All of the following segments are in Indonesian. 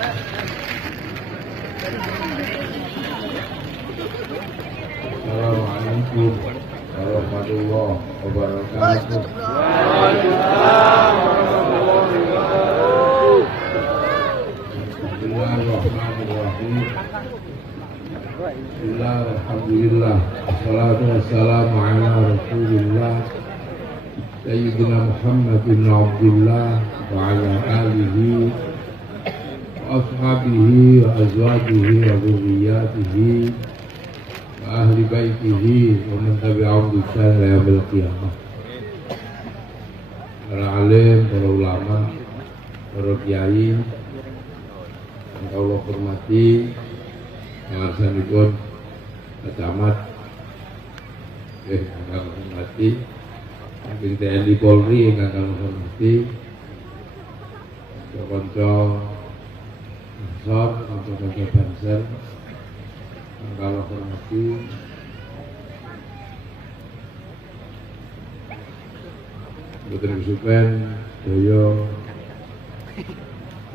Assalamualaikum warahmatullahi wabarakatuh. Bismillahirrahmanirrahim. Alhamdulillah. Wassalatu wassalamu ala Rasulillah Sayyidina Muhammad bin Abdullah wa ala alihi wa ashabihi wa azwajihi wa dzurriyyatihi ahli baitihi wa man tabi'ahum bi ihsan ila yaumil qiyamah. Para alim, para ulama, para kiai yang Allah hormati, ngasanipun Camat yang kang hormati, Pimpinan TNI Polri yang kang hormati, kanca Ansor, kanca Banser kalau hormati, Boten Supen, daya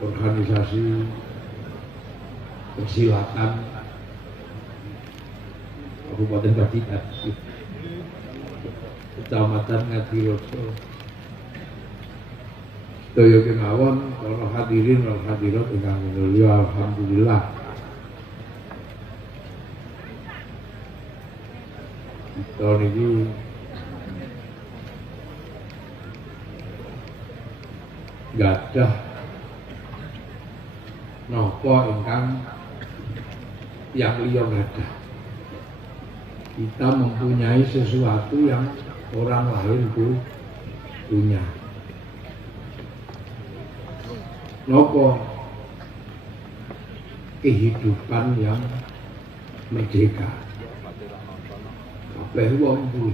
organisasi persilatan Kabupaten Pacitan, Kecamatan Ngadiroso, daya kemawon para hadirin wal hadirat ingkang mulya, alhamdulillah. Tahun ini gadah napa ingkang yang liya gadah. Kita mempunyai sesuatu yang orang lain punya. Napa? Kehidupan yang merdeka. Kabeh wong kuwi.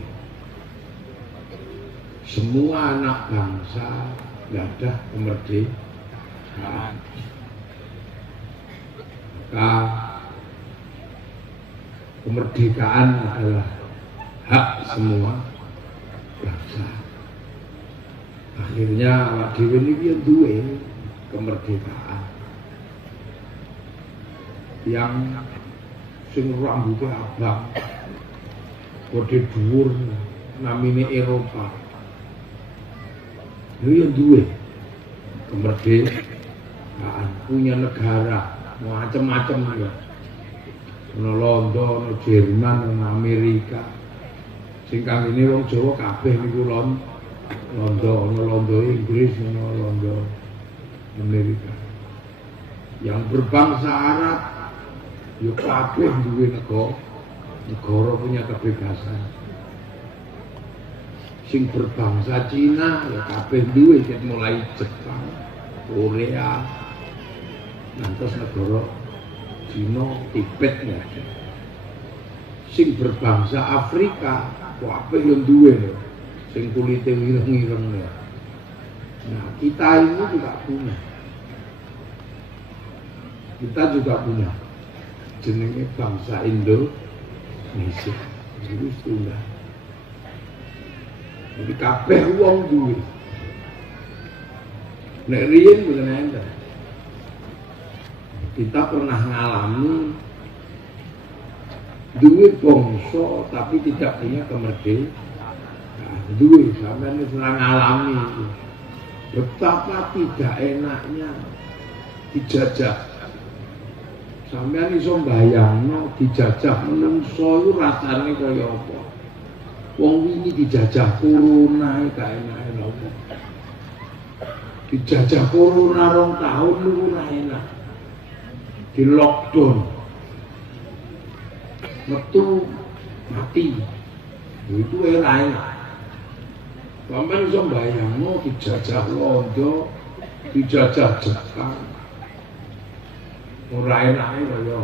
Semua anak bangsa gadah kemerdekaan. Maka kemerdekaan adalah hak semua bangsa. Akhirnya awak dhewe niki duwe kemerdekaan. Yang sing rambutnya abang, kode dhuwur, namine Eropa. Itu yang duwe kemerdekaan, punya negara macam-macam ya. Ono Londo, ono Jerman, ono Amerika. Sing kang ini wong Jawa kabeh niku Londo, ono Londo Inggris, ono Londo Amerika. Yang berbangsa Arab ya kabeh duwe negara punya kebebasan. Sing berbangsa Cina ya kabeh duwe, mulai Jepang, Korea, ngantos negara Cina, Tibet ya. Sing berbangsa Afrika kabeh yo duwe lho, sing kulite ireng-ireng ya. Nah, kita ini juga punya. Kita juga punya jenenge bangsa Indonesia. Itu tunggal. Jadi kabeh wong duwe. Nek riyen mboten enten. Kita pernah ngalami duwe bangsa tapi tidak punya kemerdekaan. Duwe sampeyan wis ngalami itu. Betapa tidak enaknya dijajah. Sampeyan iso mbayangno dijajah menungso iku rasane kaya apa? Wong wingi dijajah corona gak enak apa. Dijajah corona 2 tahun niku ora enak. Di lockdown. Metu mati. Itu ora enak. Sampeyan iso mbayangno dijajah Londo, dijajah Jepang. Ora enake kaya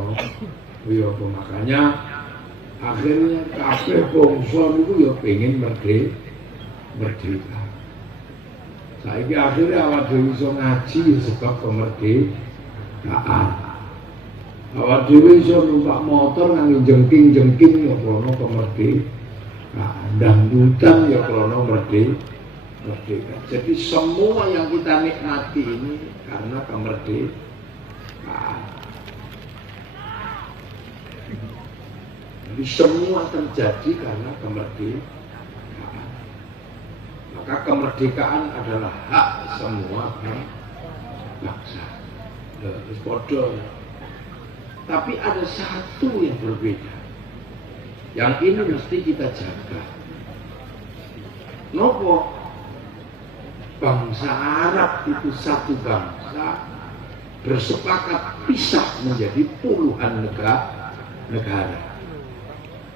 apa, makanya akhirnya kabeh bangsa niku ya pengen merdeka. Saiki akhirnya awak dhewe iso ngaji sebab kemerdekaan. Awak dhewe iso numpak motor nganggo jengking-jengking ya krana kemerdekaan. Dangdutan ya krana merdeka. Jadi semua yang kita nikmati ini karena kemerdekaan. Jadi semua terjadi karena kemerdekaan. Maka kemerdekaan adalah hak semua bangsa. Tapi ada satu yang berbeda. Yang ini mesti kita jaga. Nopo bangsa Arab itu satu bangsa bersepakat pisah menjadi puluhan negara.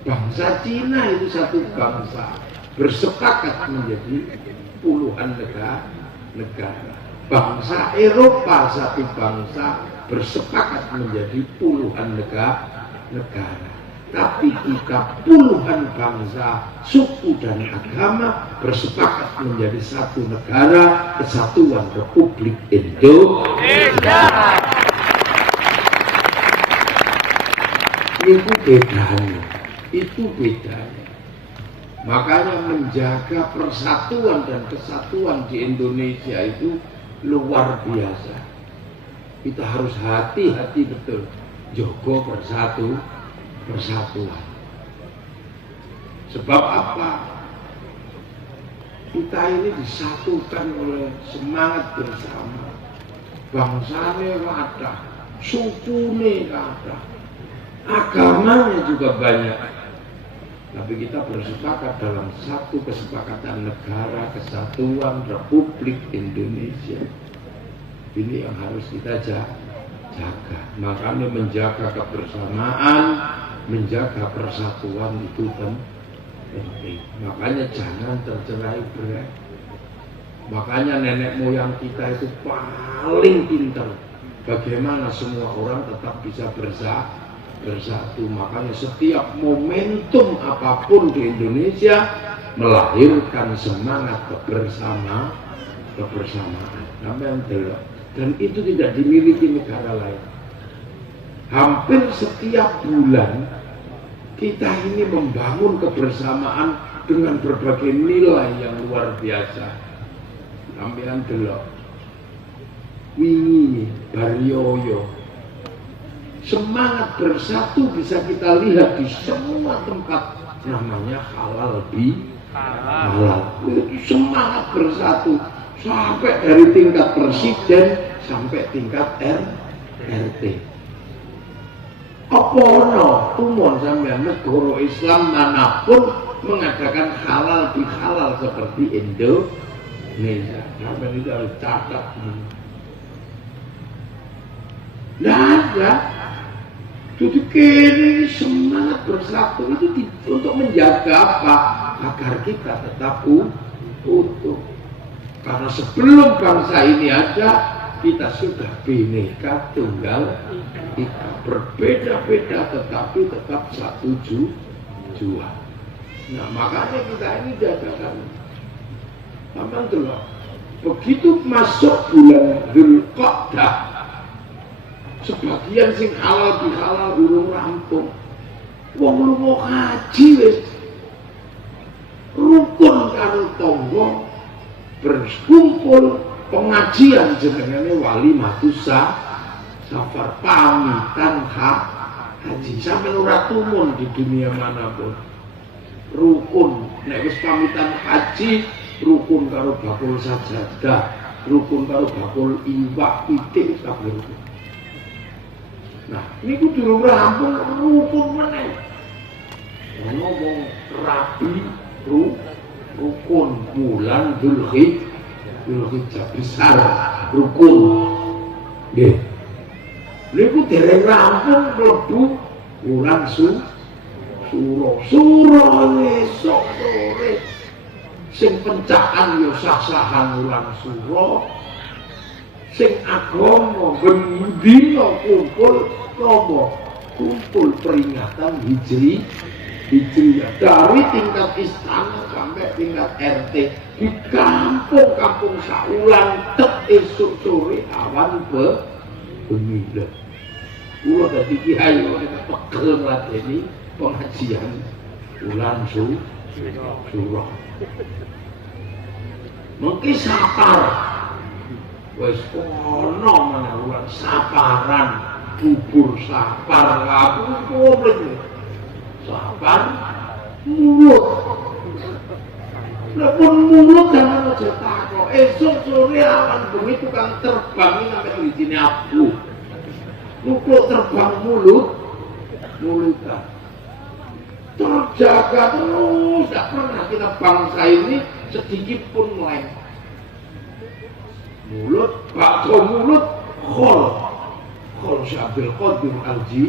Bangsa Cina itu satu bangsa bersepakat menjadi puluhan negara. Bangsa Eropa satu bangsa bersepakat menjadi puluhan negara. Tapi kita puluhan bangsa, suku dan agama bersepakat menjadi satu negara, Kesatuan Republik Indonesia. Itu bedanya. Makanya menjaga persatuan dan kesatuan di Indonesia itu luar biasa. Kita harus hati-hati betul, jogo persatuan. Sebab apa? Kita ini disatukan oleh semangat bersama. Bangsanya ada, sukunya ada, agamanya juga banyak. Tapi kita bersepakat dalam satu kesepakatan negara Kesatuan Republik Indonesia. Ini yang harus kita jaga. Makanya menjaga kebersamaan, menjaga persatuan itu penting. Makanya jangan tercerai-berai. Makanya nenek moyang kita itu paling pintar. Bagaimana semua orang tetap bisa bersatu. Makanya setiap momentum apapun di Indonesia melahirkan semangat kebersamaan. Dan itu tidak dimiliki negara lain. Hampir setiap bulan kita ini membangun kebersamaan dengan berbagai nilai yang luar biasa. Sampeyan delok wingi Barioyo, semangat bersatu bisa kita lihat di semua tempat, namanya halal bihalal. Itu semangat bersatu sampai dari tingkat presiden sampai tingkat RT. Apa ono tumon sampeyan negara Islam manapun mengadakan halal bihalal seperti Indonesia? Sampeyan itu harus catat. Nggak ada. Jadi kini semangat bersatu itu untuk menjaga apa? Agar kita tetap utuh. Karena sebelum bangsa ini ada, kita sudah bineka tunggal ika, berbeda-beda tetapi tetap satu jua. Nah makanya kita ini jagakan. Alhamdulillah. Begitu masuk bulan Dzulqa'dah, sebagian sing halal bihalal urung rampung. Wong lunga haji wis rukun karo tangga berkumpul pengajian jenengane Walimatus Safar, pamitan haji. Sampai ora tumun di dunia manapun rukun. Nek wis pamitan haji rukun karo bakul sajadah, rukun karo bakul iwak pitik kabeh rukun. Nah, ini kudu rampung rukun meneh. Ngomong rabi rukun bulan Dzulhijjah besar rukun. Nggih. Niku dereng rampung mlebu bulan Suro esuk sore. Sing pencaan yo sah-sahan bulan Suro. Sing agama bendina kumpul peringatan Hijriyah dari tingkat istana sampai tingkat RT di kampung-kampung saulan tek esuk sore awan bengi. Kula dadi kiai pegel ngladeni pengajian bulan Suro. Mungkin sapar wis ono menawa saparan bubur sapar aku komplit sapar mulut lepun mulut jangan aja takok esok sore awan bengi tukang terbang ini sampai diizini abu mulut terbang mulutan terjaga terus tidak pernah kita bangsa ini sedikit pun melenceng mulut, bakso mulut, khol Syabil Qadir Alji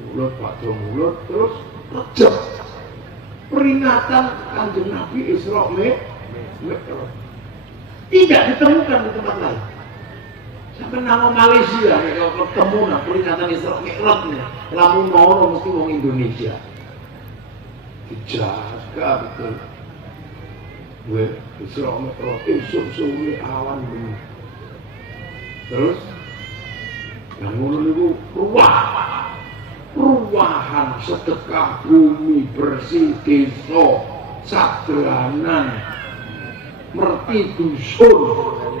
mulut, bakso mulut, terus rejep peringatan Kanjeng Nabi Isra Mi'raj tidak ditemukan di tempat lain sampai nama Malaysia kalau ketemu peringatan Isra Mi'raj lamun mau mesti wong Indonesia dijaga betul gue Isra Mi'raj esuk sore awan bengi terus yang ngono niku ruwahan sedekah bumi bersih desa sadranan merti dusun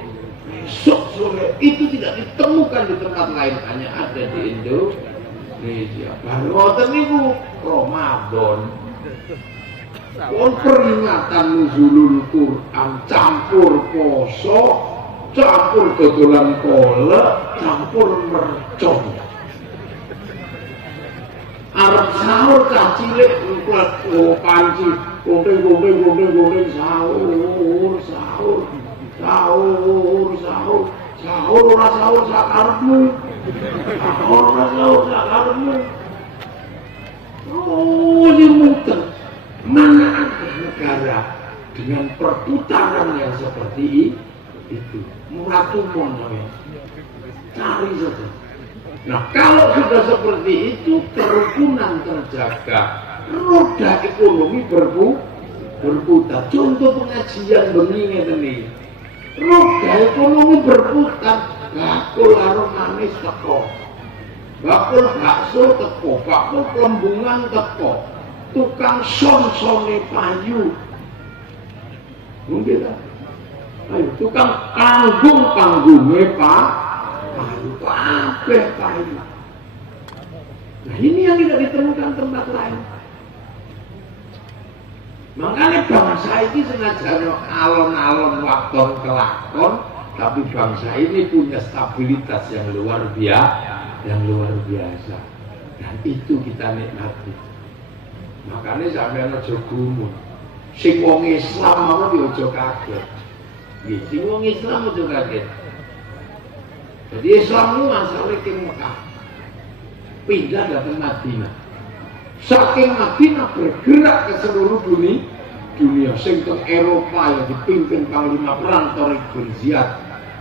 esok sore itu tidak ditemukan di tempat lain hanya ada di Indonesia baru ngoten niku Ramadan pun peringatan nuzulul Quran campur poso campur dodolan kolak campur mercon arep sahur cah cilik ngklet panci gondeng sahur ora sahur sakarepmu oh ini muter mana ada negara dengan perputaran yang seperti itu muratumon namanya cari saja nah kalau sudah seperti itu kerukunan terjaga roda ekonomi berputar contoh pengajian begini ini roda ekonomi berputar bakul harum manis teko bakul bakso teko bakul kelembungan teko tukang son-sone payu mungkin lah ayo tukang panggungnya payu payu nah ini yang tidak ditemukan tempat lain makanya bangsa ini sengaja alon-alon waktu kelakon tapi bangsa ini punya stabilitas yang luar biasa dan itu kita nikmati makanya sampai aja gumun sing wong Islam mau aja kaget sing wong Islam aja kaget jadi Islam itu masalahnya ke Mekah pindah datang Madinah saking Madinah bergerak ke seluruh dunia sing teng Eropa yang dipimpin Panglima Perang Tariq bin Ziyad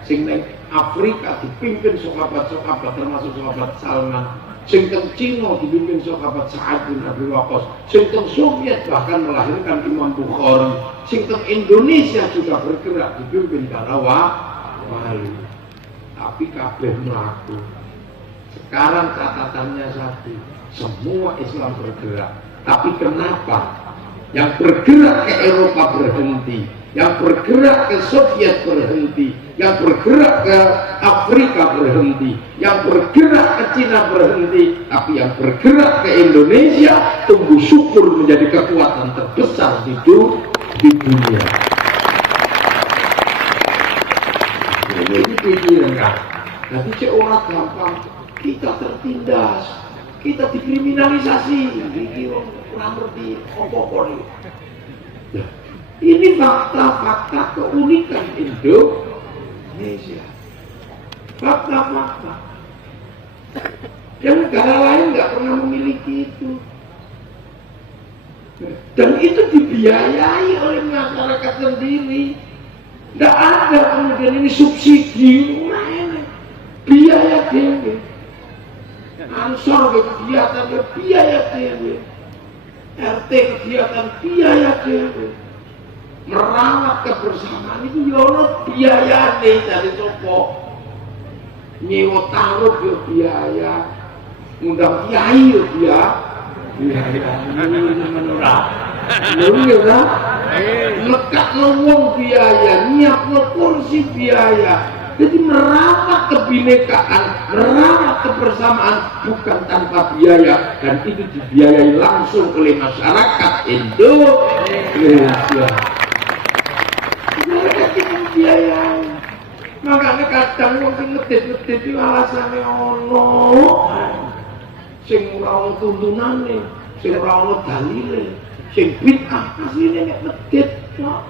sing neng Afrika dipimpin sahabat-sahabat termasuk sahabat Salman sing teng Cina dipimpin sahabat Sa'ad bin Abi Waqqas sing teng Soviet bahkan melahirkan Imam Bukhari sing teng Indonesia juga bergerak dipimpin para wali tapi kabeh mlaku sekarang catatannya satu semua Islam bergerak tapi kenapa yang bergerak ke Eropa berhenti yang bergerak ke Soviet berhenti, yang bergerak ke Afrika berhenti, yang bergerak ke Cina berhenti, tapi yang bergerak ke Indonesia tumbuh subur menjadi kekuatan terbesar di dunia. Ini pikiran kan. Nanti seorang gampang kita tertindas, kita dikriminalisasi, ini kurang ngerti apa-apa nih. Ini fakta-fakta keunikan Indonesia. Fakta-fakta. Yang negara lain nggak pernah memiliki itu. Dan itu dibiayai oleh masyarakat sendiri. Nggak ada kemudian ini subsidi. Biaya dewe. Ansor kegiatan biaya dewe. RT kegiatan biaya dewe. Merawat kebersamaan itu yono biaya nih dari sopo nyewa taruh yo biaya ngundang kiai yo biaya menurut Lho ya nekakno wong biaya, nyiapno kursi biaya. Jadi merawat kebinekaan, merawat kebersamaan bukan tanpa biaya, dan itu dibiayai langsung oleh masyarakat Indonesia. Mereka tidak biayai. Makanya kadang wong sing ngedit-ngedit iki alasane ono. Sing ora ono tuntunane, sing ora ono dalile, sing bid'ah asline nek ngedit kok.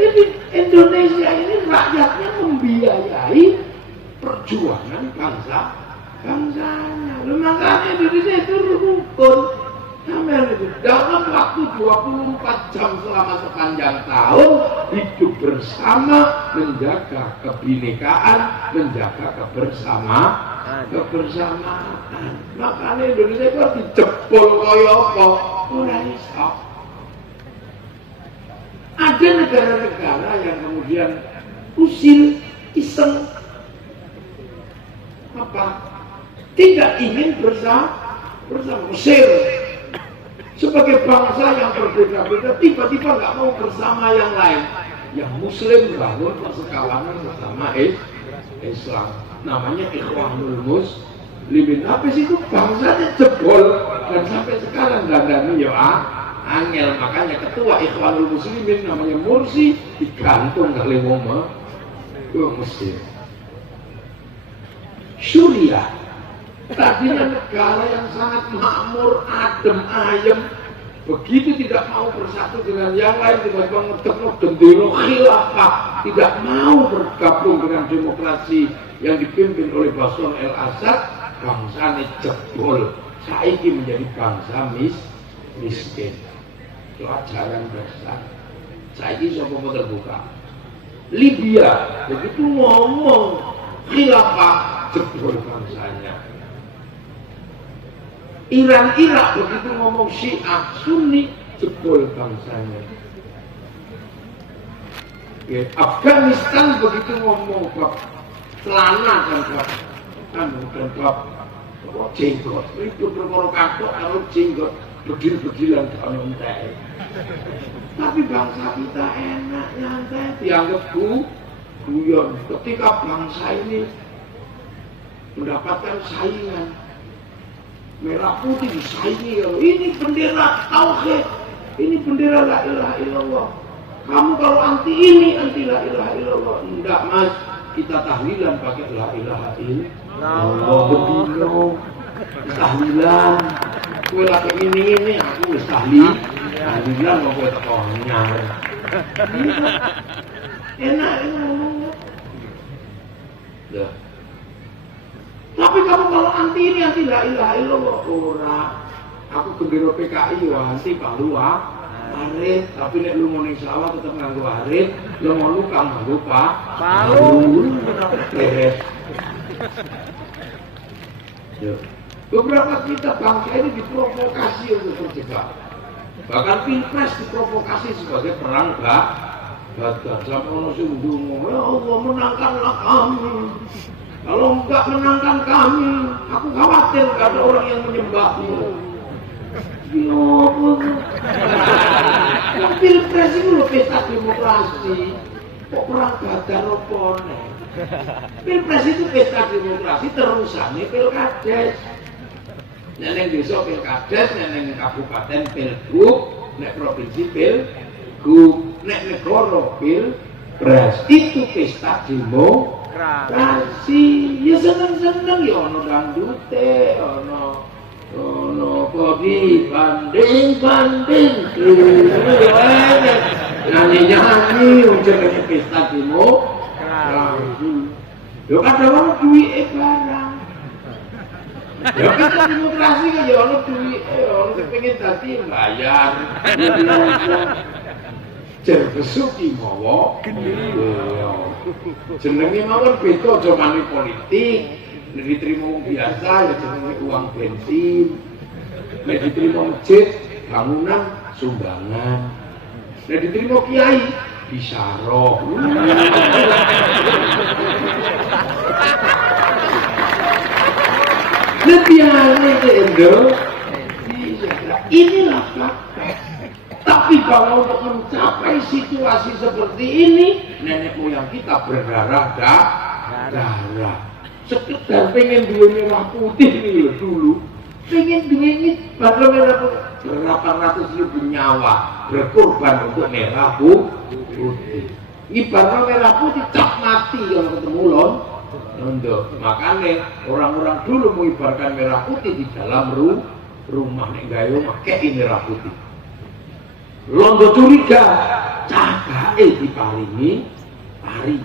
Jadi Indonesia ini rakyatnya membiayai perjuangan bangsanya. Makanya Indonesia itu rukun. Dalam waktu 24 jam selama sepanjang tahun hidup bersama, menjaga kebinekaan, menjaga kebersamaan. Makanya Indonesia itu harus dijebol kaya apa? Ora iso. Ada negara-negara yang kemudian usil, iseng, tidak ingin bersama. Mesir sebagai bangsa yang berbeda-beda tiba-tiba nggak mau bersama yang lain. Yang Muslim bangun persekawanan bersama Islam, namanya Ikhwanul Muslimin. Habis itu bangsanya jebol dan sampai sekarang dandani ya angel. Makanya ketua Ikhwanul Muslimin namanya Mursi digantung oleh wong Mesir. Suriah tadinya negara yang sangat makmur, adem ayem, begitu tidak mau bersatu dengan yang lain, tiba-tiba ngedekno bendera khilafah, tidak mau bergabung dengan demokrasi yang dipimpin oleh Bashar al-Assad, bangsane jebol, saiki menjadi bangsa miskin. Pelajaran besar. Saiki sapa terbuka. Libya begitu ngomong khilafah, jebol bangsanya. Iran, Irak begitu ngomong Syiah, Sunni, jebol bangsanya. Ya, Afghanistan begitu ngomong bab celana dan bab jenggot, itu perkara katok kalau jenggot begil-begilan kalau entek. Tapi bangsa kita enak, nyantai, dianggap guyon. Ketika bangsa ini mendapatkan saingan merah putih disaingi, ini bendera tauhid, ini bendera la ilaha illallah. Kamu kalau anti ini, anti la ilaha illallah. Enggak mas, kita tahlilan pakai la ilaha illallah. Bedino tahlilan, kue lagi ini aku wis tahlilan mau kue tekonya. Enak ngomongnya. Tapi kamu kalau anti ini, anti la ilaha illallah, ora. Aku bendera PKI wah anti palu arit, tapi nek lu mau ning sawah tetep nganggo arit, lu mau luka nganggo palu. Beres. Beberapa kita bangsa ini diprovokasi untuk terjebak. Bahkan Pilpres diprovokasi sebagai perang Badar. Sampai ono sing ndonga, ya Allah menangkanlah kami. Kalau enggak menangkan kami, aku khawatir gak ada orang yang menyembahmu. Yang Pilpres itu loh pesta demokrasi. Kok perang Badar opone? Pilpres itu pesta demokrasi terusannya pilkades. Nek desa pilkades, nek kabupaten pilgub, nek provinsi pilgub, nek negara pilpres. Itu pesta demokrasi. Ya seneng-seneng ya ono dangdute, ono kopi banding-banding. Nyanyi-nyanyi jenenge pesta demokrasi. Yo kadang ono duwike barang. Ya kita demokrasi kan ya ono duwike, ono sing pengen dadi bayar. Jar besuki mawa jenenge mawon beda aja mani politik. Nek diterima wong biasa ya jenenge uang bensin. Nek diterima masjid bangunan sumbangan. Nek diterima kiai bisaroh. Lebihannya itu inilah fakta. Tapi kalau untuk mencapai situasi seperti ini, nenek moyang kita berdarah. Sekedar pengen dua merah putih nih dulu, pengen dua ini padahal merah putih berapa ratus ribu nyawa berkorban untuk merah putih. Ibarat merah putih cap mati kalau ketemu londo. Makanya orang-orang dulu mengibarkan merah putih di dalam rumah nek gawe pakai merah putih. Londo curiga, cakake diparingi pari.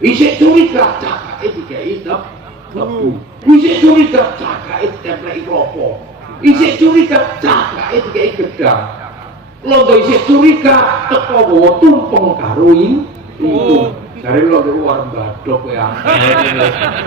Isik curiga, cakake dikai tebu. Isik curiga, cakake ditempelki klopo. Isik curiga, cakake dikai gedang. Londo isik curiga, teko bawa tumpeng karo ingkung. Dari londo luar badok ya.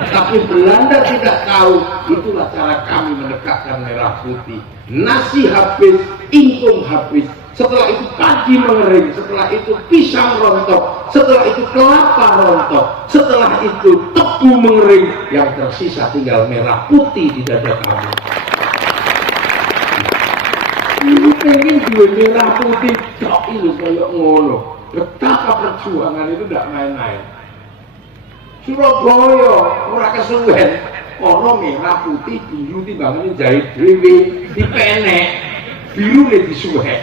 Tapi Belanda tidak tahu, itulah cara kami menegakkan merah putih. Nasi habis, ingkung habis. Setelah itu padi mengering, setelah itu pisang rontok, setelah itu kelapa rontok, setelah itu tebu mengering, yang tersisa tinggal merah putih di dada kami. Ini pengen dua merah putih, cok itu kayak ngono. Betapa perjuangan itu tidak main-main. Surabaya, orang kesuwen, ono merah putih, biru timbangannya jahit dewe, dipenek. Biru nih disuwek.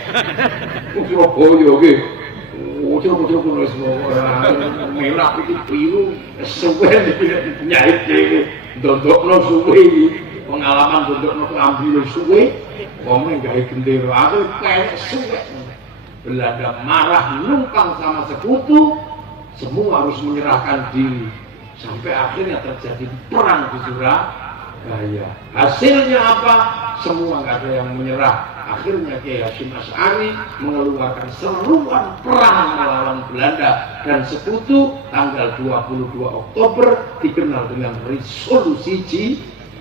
Surabaya ge. Ojo-ojo kulo merah putih biru suwek nyait dhewe. Ndondokno suwe iki. Pengalaman ndondokno ambil suwe, wong gawe gendera aku kayak suwek. Belanda marah numpang sama sekutu, semua harus menyerahkan diri. Sampai akhirnya terjadi perang di Surabaya. Hasilnya apa? Semua nggak ada yang menyerah. Akhirnya Kiai Hasyim Asy'ari mengeluarkan seruan perang melawan Belanda dan sekutu tanggal 22 Oktober dikenal dengan resolusi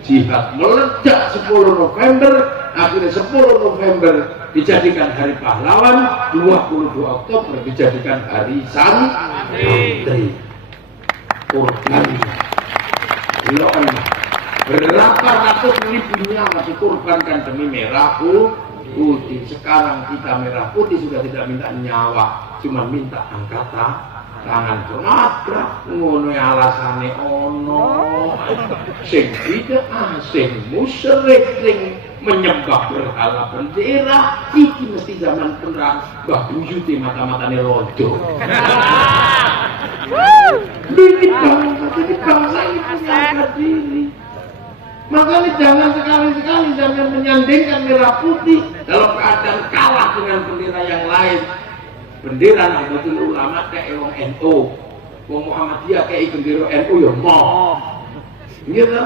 jihad. Meledak 10 November, akhirnya 10 November dijadikan hari pahlawan, 22 Oktober dijadikan hari santri. Korban berapa ratus ribu nyawa dikorbankan demi merah putih. Sekarang kita merah putih sudah tidak minta nyawa, cuma minta angkat tangan. Nabrak ngono alasane ono sing tidak sing musyrik, sing menyembah berhala bendera. Iki mesti zaman perang Mbah Buyut mata-matane londo. Ini bangsa ini punya harga diri. Makanya jangan sekali-sekali jangan menyandingkan merah putih dalam keadaan kalah dengan bendera yang lain. Bendera Nahdlatul Ulama kayak wong NU, wong Muhammadiyah kayak bendera NU ya mau. Gitu.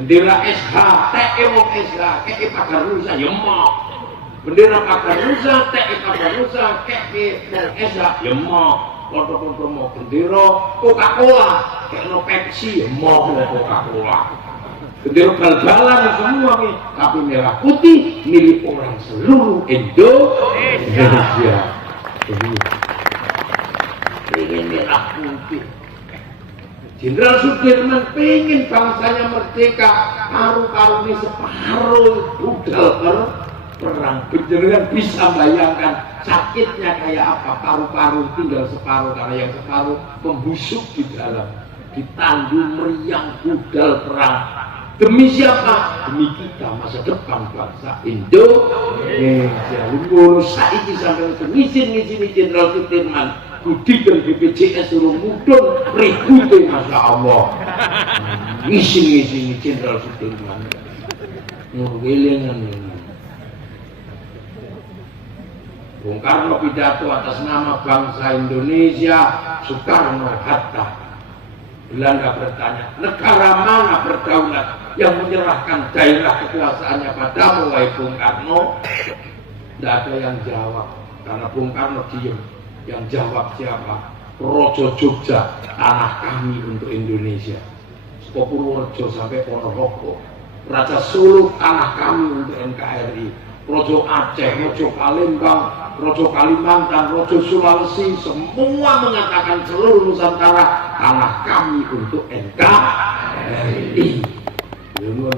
Bendera SH kayak wong SH kayak Pagar Nusa ya mau. Bendera Pagar Nusa kayak Pagar Nusa kayak wong SH ya mau. Foto-foto mau bendera Coca-Cola kayak no Pepsi ya mau Coca-Cola. Bendera bal-balan semua nih, tapi merah putih milik orang seluruh Indonesia. Pengen merah putih. Jenderal Sudirman pengen bangsanya merdeka, paru-paru ini separuh budal perang. Jenengan bisa bayangkan sakitnya kayak apa, paru-paru tinggal separuh karena yang separuh membusuk di dalam, ditandu meriang budal perang. Demi siapa? Demi kita masa depan bangsa Indonesia. Lumur saiki sampai ngizin Jenderal Sudirman Gudikan BPJS suruh mudun ribut Masya Allah. Ngizin Jenderal Sudirman ngewelengan. Bung Karno pidato atas nama bangsa Indonesia, Soekarno Hatta. Belanda bertanya, negara mana berdaulat yang menyerahkan daerah kekuasaannya padamu, wahai Bung Karno? Tidak ada yang jawab, karena Bung Karno diem. Yang jawab siapa? Rojo Jogja, tanah kami untuk Indonesia. Purworejo sampai Ponorogo. Raja Solo, tanah kami untuk NKRI. Rojo Aceh, Rojo Palembang, Rojo Kalimantan, Rojo Sulawesi, semua mengatakan seluruh Nusantara tanah kami untuk NKRI.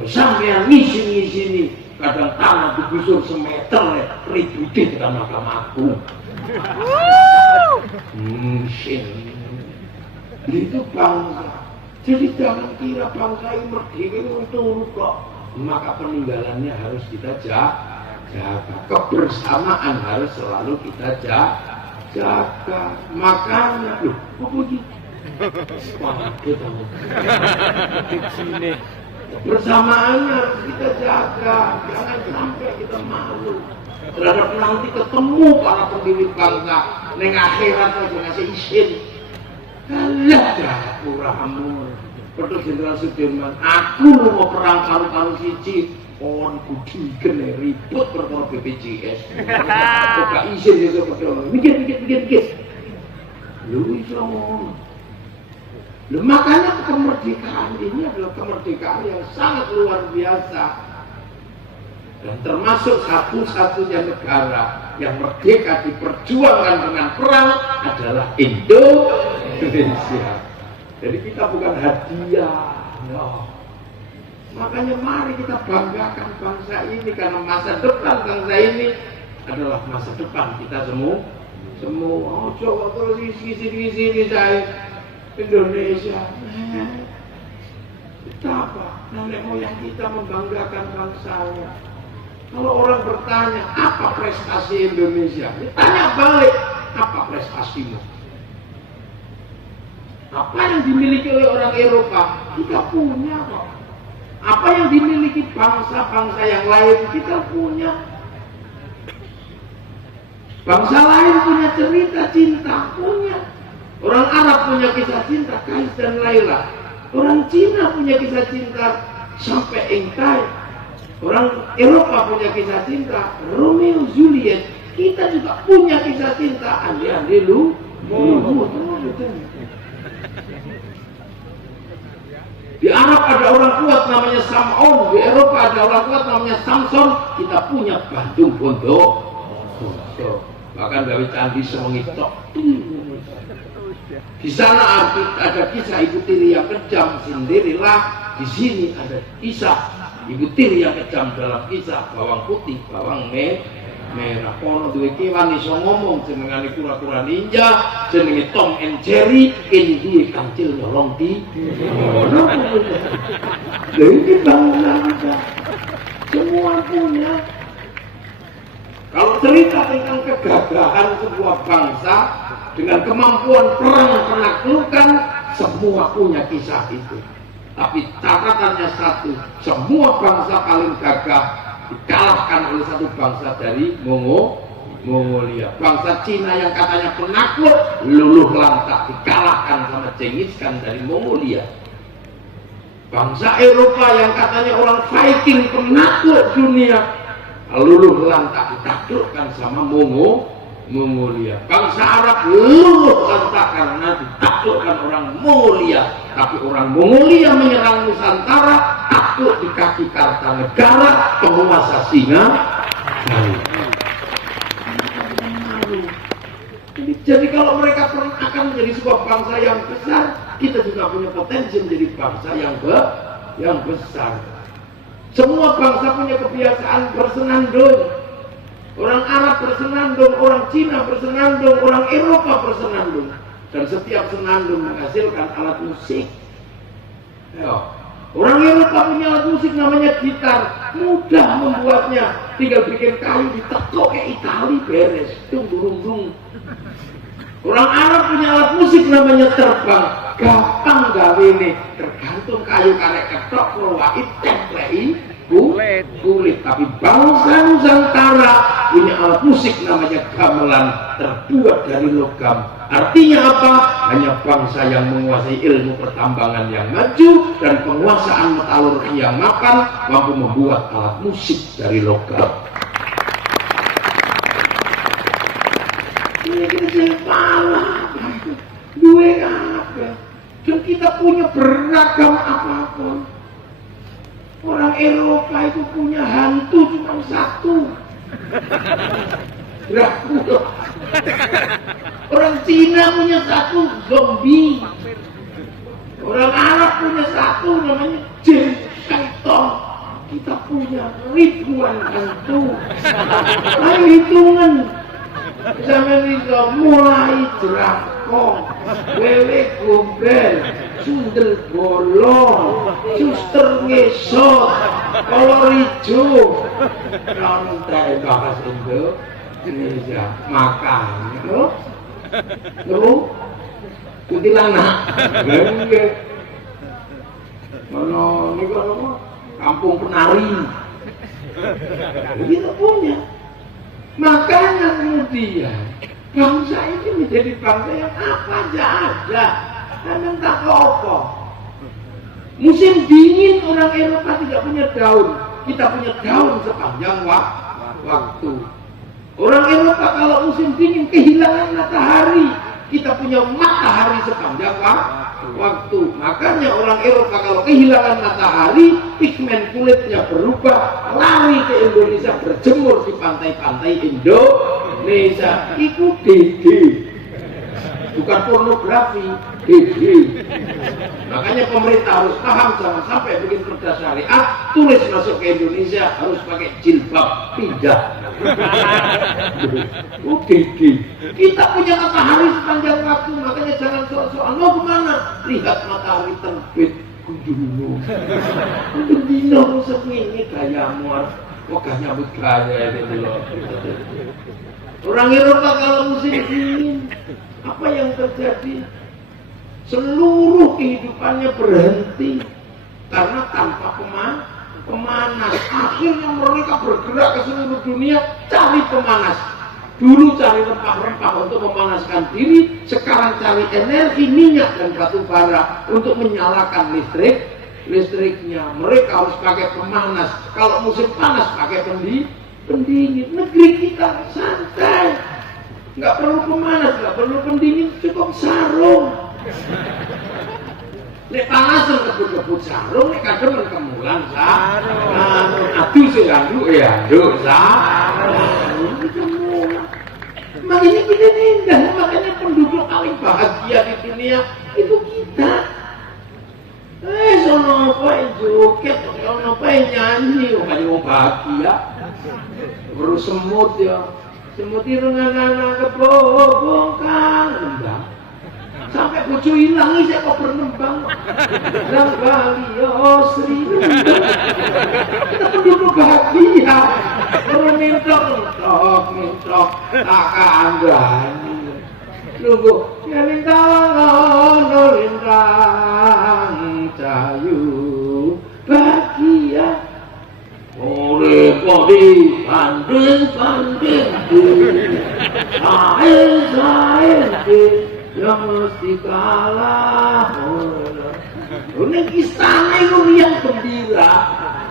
Sampean ngisi-ngisini kadang tanah digusur semeter ribut sama aku. Itu bangsa. Jadi jangan kira bangsa ini merdeka itu kok. Maka peninggalannya harus kita jaga. Kebersamaan harus selalu kita jaga. Makanya loh, kok begitu? Wah, kita sini. Bersamaannya harus kita jaga, jangan sampai kita malu terhadap nanti ketemu para pendiri bangsa neng akhirat aja ngasih izin. Kalah dah puramu. Betul Jenderal Sudirman, aku mau perang karo siji, on budi kene ribut perkara BPJS. Kok gak izin ya betul. Mikir. Lu iso makanya kemerdekaan ini adalah kemerdekaan yang sangat luar biasa dan termasuk satu-satunya negara yang merdeka diperjuangkan dengan perang adalah Indonesia. Jadi kita bukan hadiah, no. Makanya mari kita banggakan bangsa ini karena masa depan bangsa ini adalah masa depan kita semua. Coba terus isi saya. Indonesia, betapa nenek moyang kita membanggakan bangsanya. Kalau orang bertanya apa prestasi Indonesia, ditanya balik apa prestasimu? Apa yang dimiliki oleh orang Eropa kita punya kok. Apa yang dimiliki bangsa-bangsa yang lain kita punya. Bangsa lain punya cerita cinta, punya. Orang Arab punya kisah cinta, Kais dan Laila. Orang Cina punya kisah cinta sampai Engkai. Orang Eropa punya kisah cinta Romeo Juliet. Kita juga punya kisah cinta Andi lu. Di Arab ada orang kuat namanya Sam'on, di Eropa ada orang kuat namanya Samson. Kita punya Bandung Bondowoso. Bahkan gawe candi semengi tok. Di sana ada kisah Ibu Tiri yang kejam, Cinderella. Di sini ada kisah Ibu Tiri yang kejam dalam kisah bawang putih, bawang merah. Kono duwe kewan iso ngomong jenengane kura-kura ninja, jenenge Tom and Jerry, kene duwe kancil nyolong di. Ini bangunan kita. Semua punya. Kalau cerita tentang kegagahan sebuah bangsa dengan kemampuan perang penaklukan, semua punya kisah itu. Tapi catatannya satu, semua bangsa paling gagah dikalahkan oleh satu bangsa dari Mongolia. Bangsa Cina yang katanya penakluk, luluh lantak dikalahkan sama Genghis Khan dari Mongolia. Bangsa Eropa yang katanya orang Viking penakluk dunia, luluh lantak ditaklukkan sama Mongolia. Bangsa Arab luluh lantak karena ditaklukkan orang Mongolia. Tapi orang Mongolia menyerang Nusantara, takluk di kaki Kartanegara, penguasa Singa. Jadi kalau mereka akan menjadi sebuah bangsa yang besar, kita juga punya potensi menjadi bangsa yang besar. Semua bangsa punya kebiasaan bersenandung. Orang Arab bersenandung, orang Cina bersenandung, orang Eropa bersenandung. Dan setiap senandung menghasilkan alat musik. Orang Eropa punya alat musik namanya gitar, mudah membuatnya, tinggal bikin kayu ditekuk ke Itali beres, dung. Orang Arab punya alat musik namanya terbang, gampang gawe ini, tergantung kayu karek ketok, keluar templei kulit. Tapi bangsa Nusantara punya alat musik namanya gamelan, terbuat dari logam. Artinya apa? Hanya bangsa yang menguasai ilmu pertambangan yang maju dan penguasaan metalurgi yang mapan mampu membuat alat musik dari logam. Ini kita salah, dua apa? Dan kita punya beragam apapun. Orang Eropa itu punya hantu cuma satu, Dracula. Orang Cina punya satu, zombie. Orang Arab punya satu, namanya jin, syaitan. toh kita punya ribuan hantu. Ayo hitungan. Sampai itu mulai jerakong, wewe gombel, sundel bolong, suster ngesot, kolor hijau, rantai bahas Indonesia makan, terus kuntilanak, enggak, mana ini kalau kampung penari, kita punya. Makanya kemudian bangsa ini menjadi bangsa yang apa aja ada dan entah apa. Musim dingin orang Eropa tidak punya daun, kita punya daun sepanjang waktu. Orang Eropa kalau musim dingin kehilangan matahari, kita punya matahari sepanjang waktu. Makanya orang Eropa kalau kehilangan matahari, pigmen kulitnya berubah, lari ke Indonesia berjemur di pantai-pantai Indonesia. Itu DD, bukan pornografi, DD. Makanya pemerintah harus paham, jangan sampai bikin perda syariat, tulis masuk ke Indonesia harus pakai jilbab, pindah. Oh DD. Kita punya matahari sepanjang waktu, makanya jangan soal-soal mau kemana? Lihat matahari terbit, kunjungi. Untuk dino segini gayamu, gak nyambut gaya ini loh. Orang Eropa kalau musim dingin, apa yang terjadi? Seluruh kehidupannya berhenti karena tanpa pemanas. Akhirnya mereka bergerak ke seluruh dunia cari pemanas. Dulu cari rempah-rempah untuk memanaskan diri, sekarang cari energi minyak dan batu bara untuk menyalakan listriknya. Mereka harus pakai pemanas. Kalau musim panas pakai pendingin. Negeri kita santai, nggak perlu pemanas, nggak perlu pendingin, cukup sarung. Nek panas kebut-kebut sarung, nek kadang kemulan sarung. Aduh sih aduh sarung. Makanya kita indah, makanya penduduk paling bahagia di dunia itu kita. Sono apa joget, sono apa nyanyi, makanya mau bahagia. Baru semut ya, semut irungan anak kebobongkan, enggak. Sampai bojo hilang saya kok bernembang. Lang Bali Sri. Kita penduduk bahagia. Mintok tak kandhani. Lungguh yen ngono lintang cayu bahagia. Ore podi pandeng air yang mesti kalah. Ini istana itu yang gembira,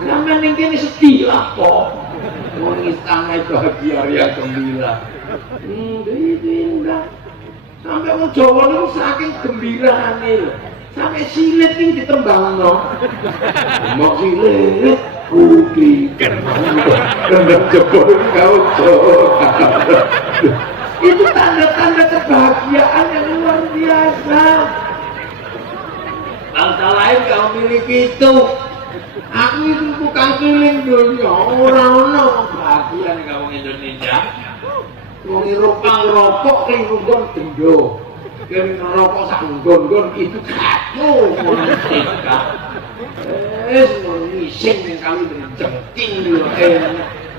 sampai ini sedih lah kok. Istana itu bahagia yang gembira. Itu indah. Sampai orang Jawa itu saking gembiraan itu, sampai silet ini ditembang no. Mau silet, putih, kendang jebol kau itu tanda-tanda kebahagiaan yang luar biasa. Bangsa lain kalau miliki itu, aku itu bukan keliling dunia, orang-orang bahagia nih kamu Indonesia. Wong Eropa ngerokok kelingkungan dendo, kering ngerokok sanggon-gon itu kacau mereka. Ngising yang kami berjengking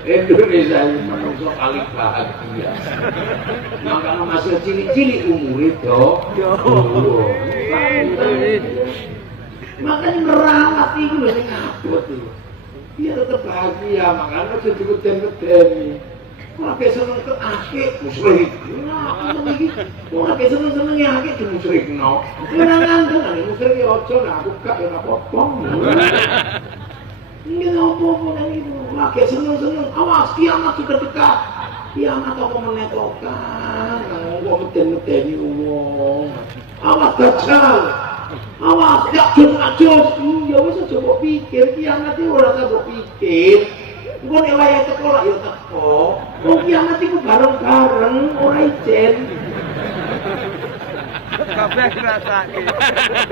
Indonesia ini manusia paling bahagia. Makanya masih cilik-cilik umur itu. Makanya merawat itu loh, ini ngabut itu. Dia tetap bahagia, makanya jadi geden-geden. Lagi seneng ke akhir, musyrik. Lagi seneng-senengnya akhir, musyrik. Orang ngandeng, musyrik ya ojo, aku gak ya apa-apa. Ini apa-apa itu. Lagi seneng-seneng, awas kiamat juga dekat. Kiamat apa menetokan, kok meden-medeni wong. Awas dajjal. Awas gak jujur. Iya wis aja kok pikir kiamat iki ora usah pikir. Engko nek wayahe teko lak ya teko. Wong kiamat iku bareng-bareng ora ijen. Kabeh grasake.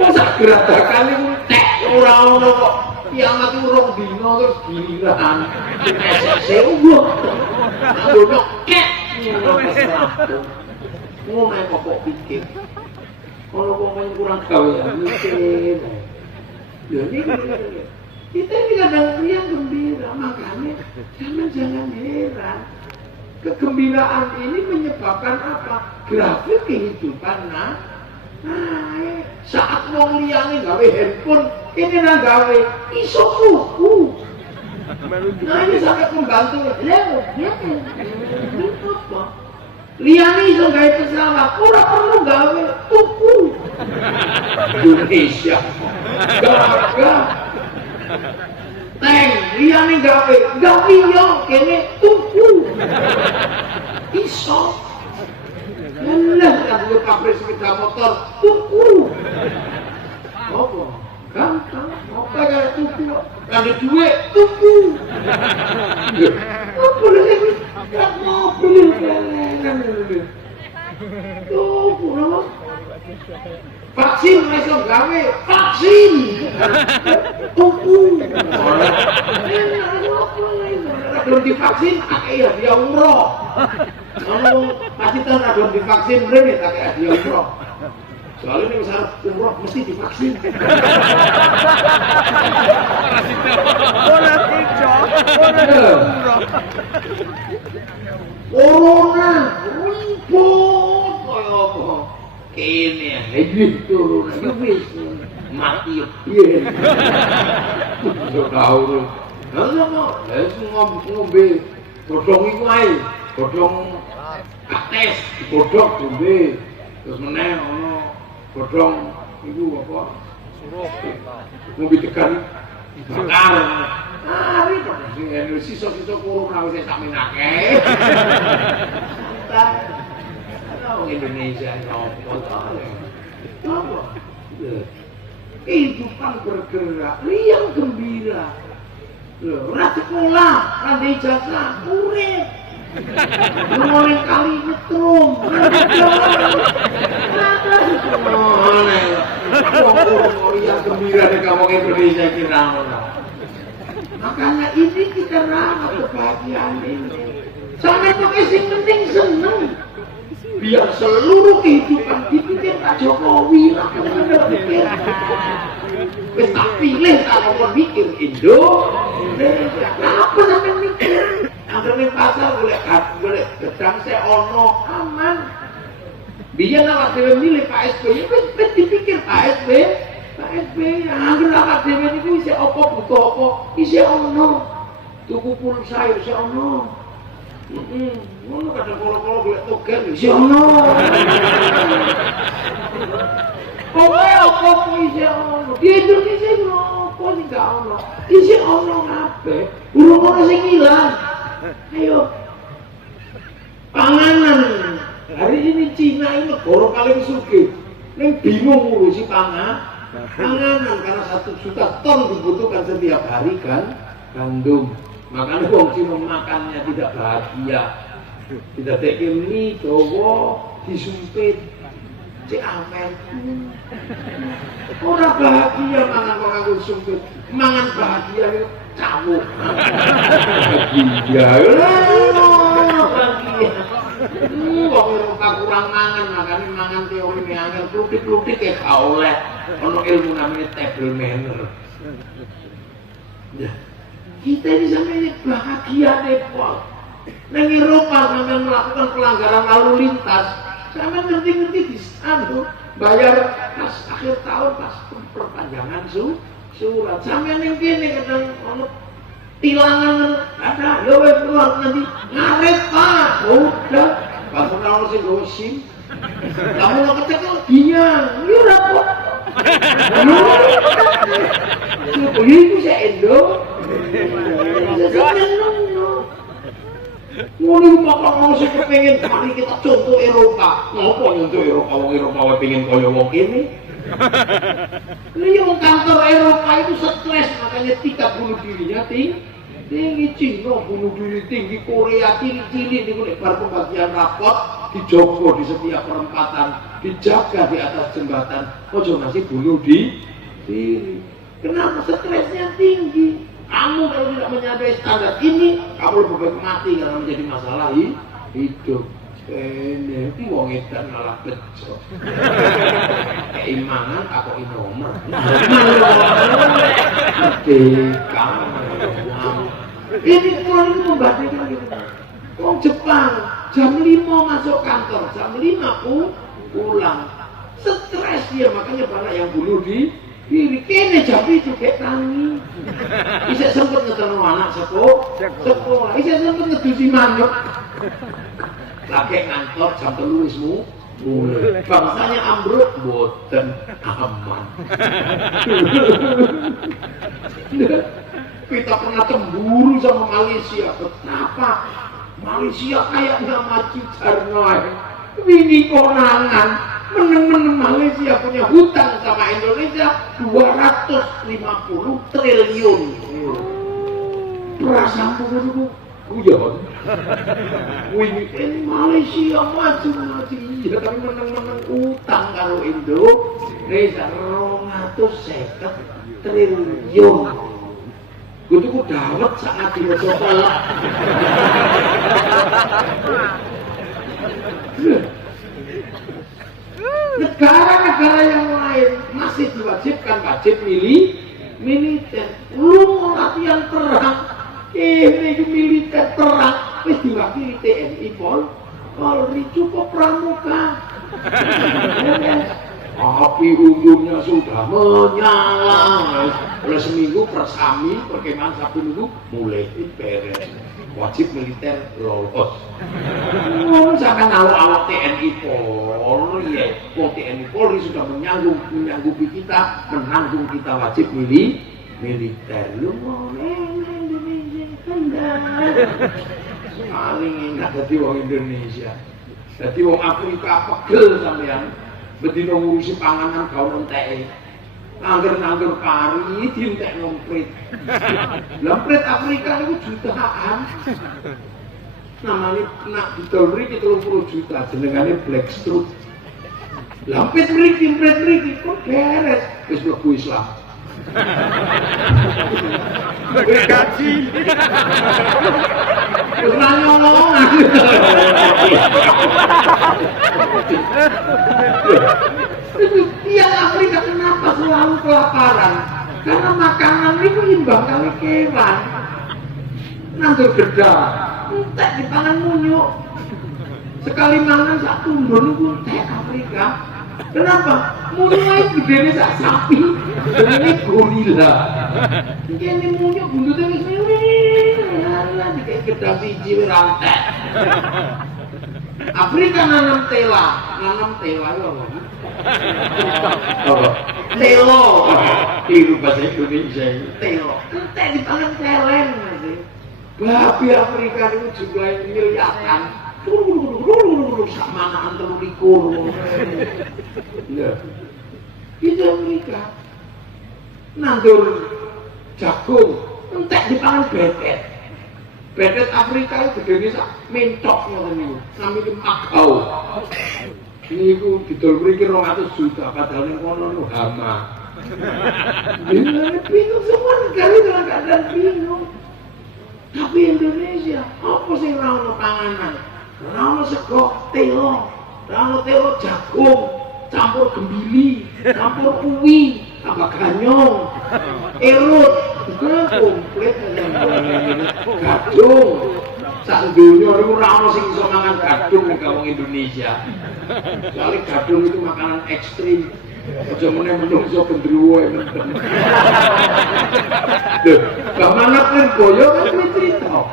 Kok sak gradakan iku tek ora ono kok. kiamat urung dino terus giliran sewuh nganggo nyokek ngono kok pikir kalau pokoknya kurang gawean mikir ya ini kita ini kadang yang gembira makanya jangan heran kegembiraan ini menyebabkan apa? Grafik kehidupan saat wong liyane gawe handphone ini nang gawe iso tuku ini sampai pembantu liyane iso gawe pesawat ora perlu gawe tuku Indonesia gagah Neng, liyane gawe yo kene tuku. Iso. Lah kan pabrik sepeda motor tuku. Apa? Gampang. Apa kaya tuku? Ada duit tuku. Apa lagi? Gak mobil kan. Tuku nama. Vaksin iso gawe vaksin. Tuku. Belum divaksin pakai hadiah umroh. Kalau pasti tahu belum divaksin rene pakai hadiah umroh. Soalnya ini syarat umroh mesti divaksin. Corona ribut kaya apa? Kene iki corona iki wis mati piye. Yo tahu. Ngombe godhong iku ae, godhong kaktus, godhong ngombe. Terus meneh ana godhong iku apa? Suruh. Ngombe tekan bakar. Ari kok sing sisa-sisa corona wis sak menake. Santai. Indonesia nyopo to. Apa? Kehidupan bergerak, riang gembira. Ora sekolah, ora ijazah, urip. Ngomong kali nyetrum. Riang gembira nek ngomong Indonesia kira ngono. Makanya ini kita rawat kebahagiaan ini. Sampai pakai sing penting seneng. Biar seluruh kehidupan dipikir Pak Jokowi lah pikir. Wis tak pilih tak mau mikir Indonesia. Apa sampai mikir? Angger ning pasar golek gedang se ono aman. Biyen awak dhewe milih Pak SBY wis dipikir Pak SBY angger awak dhewe niku isih apa butuh apa isih ono. Tuku pulsa isih ono. Ngono kadang kala-kala golek togen isih ono. Pokoke apa isih ono. Di Indonesia ngopo sing gak ono. Isih ono kabeh. Urung ono sing ilang. Ayo. Panganan. Hari ini Cina ini negara paling sugih. Ning bingung ngurusi panganan karena 1 juta ton dibutuhkan setiap hari kan gandum. Makanya wong Cina makannya tidak bahagia. Tidak teki mie, dowo, disumpit. Cek amen. Orang bahagia mangan kok aku sumpit. Mangan bahagia itu cawuk. Bahagia. Bahagia. Wong Eropa kurang mangan, makanya mangan teori ini angel klutik-klutik ya gak oleh. Ono ilmu namanya table manner. Ya. Kita ini sampai bahagia depot. Neng Eropa sampai melakukan pelanggaran lalu lintas, sampai ngerti-ngerti di sana bayar pas akhir tahun pas perpanjangan surat. Sampai neng kene kadang ono tilangan ada, ya wes keluar nanti ngaret Pak, udah. Pas ono sing go SIM, kamu mau kecekel dinyang, ya rapot. Itu saya Indo. Ngono bakal sing kepengin mari kita contoh Eropa. Ngopo nyontoh Eropa? Wong Eropa wae pengen kaya wong kene. Lihat kantor Eropa itu stres makanya tingkat bunuh dirinya tinggi. Cina bunuh diri tinggi, Korea tinggi-tinggi niku nek bar pembagian rapot dijogo di setiap perempatan, dijaga di atas jembatan. Ojo ngasih bunuh diri. Kenapa? Stresnya tinggi. Kamu kalau tidak menyadari standar ini, kamu lebih baik mati karena menjadi masalah hidup. Ini wong edan malah bejo. Keimangan aku nomor. Ini pulang itu membandingkan gitu. Wong Jepang jam 5 masuk kantor, jam 5 pulang. Stres dia, makanya banyak yang bunuh diri. Kene jam itu kayak tangi. Bisa sempet ngeterno anak sekolah. Bisa sempet ngedusi manuk. Lagi ngantor jam 3 wismu mulai. Bangsanya ambruk boten aman. Kita pernah cemburu sama Malaysia. Kenapa? Malaysia kayaknya maju jarno. Ini konangan. Meneng-meneng Malaysia punya hutang sama Indonesia 250 triliun. Perasaan itu guyon. Ini Malaysia maju iya, tapi meneng-meneng utang kalau Indonesia 250 triliun. Gue tuh dawet sangat dicoba. Negara-negara yang lain masih diwajibkan wajib militer. Lu mau latihan perang, ini militer perang, wis diwakili TNI Polri cukup pramuka. Api ujungnya sudah menyala. Oleh seminggu persami perkemahan Sabtu Minggu mulai beres. Wajib militer lolos. Sampai awal TNI Polri ya. TNI Polri sudah menyanggupi kita, menanggung kita wajib militer. Lu mau Indonesia enggak? Paling enak jadi wong Indonesia. Jadi wong Afrika pegel sampean. Bedino ngurusi panganan kau nenteke. Angger-angger pari dientek lompret. Lompret Afrika itu jutaan. Namanya nak didol mriki 30 juta jenengane Blackstrut. Lompret mriki kok beres wis mlebu Islam. Gaji. Ora nyolongan. Tiang Afrika kenapa selalu kelaparan? Karena makanan itu imbang kali kewan. Nandur geda, entek di pangan munyuk. Sekali mangan sak tundun itu entek Afrika. Kenapa? Munyuk gedene sak sapi, gedene gorila. Ini munyuk buntutnya wis lah dikek gedang siji rantek. Afrika nanam tela ya. Telo, itu bahasa Indonesia. Telo, entek dipangan celeng masih. Babi Afrika itu jumlahnya miliaran. Samanaan 23. Ya, itu Afrika. Nandur jagung, entek dipangan betet. Betet Afrika itu gedene sak mentok ngoten niku. Namine Makau. Niku didol mriki 200 juta padahal ning kono nu hama. Bingung semua negara dalam keadaan bingung. Tapi Indonesia, apa sih ora ono panganan? Ora ono sego telo, ora ono telo jagung, campur gembili, campur uwi, tambah ganyong, erut, komplit gadung. Sak dunia itu ora ono sing iso mangan gadung nek wong Indonesia. Soalnya gadung itu makanan ekstrim. Aja meneh menungso gendruwo menten. Lho, bagaimana Boyo kan cerita.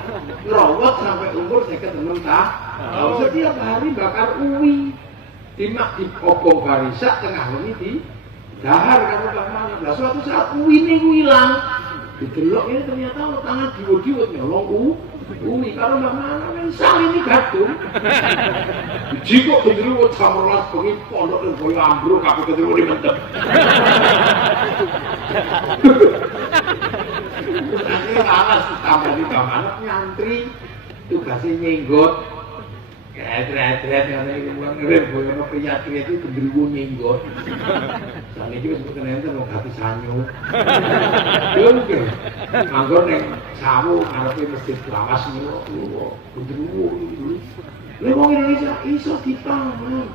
Ngerawat sampai umur 56 tahun. Setiap hari bakar uwi. Dimak di obong barisak tengah wengi di dahar kamu bagaimana. Lah suatu saat uwi ini hilang. Didelok ini ternyata tangan diwut-diwut nyolong uwi kalau bagaimana mensal ini gadung. Jika gendruwo jam 12 bengi pondok dan Boyo ambruk kabeh gendruwo dimentem. Akhirnya alas tambah di kamar nyantri tugasnya nyenggot Kret-kret ngene iki wong ngene priyatin itu gendruwo nyinggon. Saniki wis kenen enten wong ati sanyo. Yo iki. Manggon ning sawu ngarepe masjid lawas niku gendruwo iki. Lha wong Indonesia iso dipangan.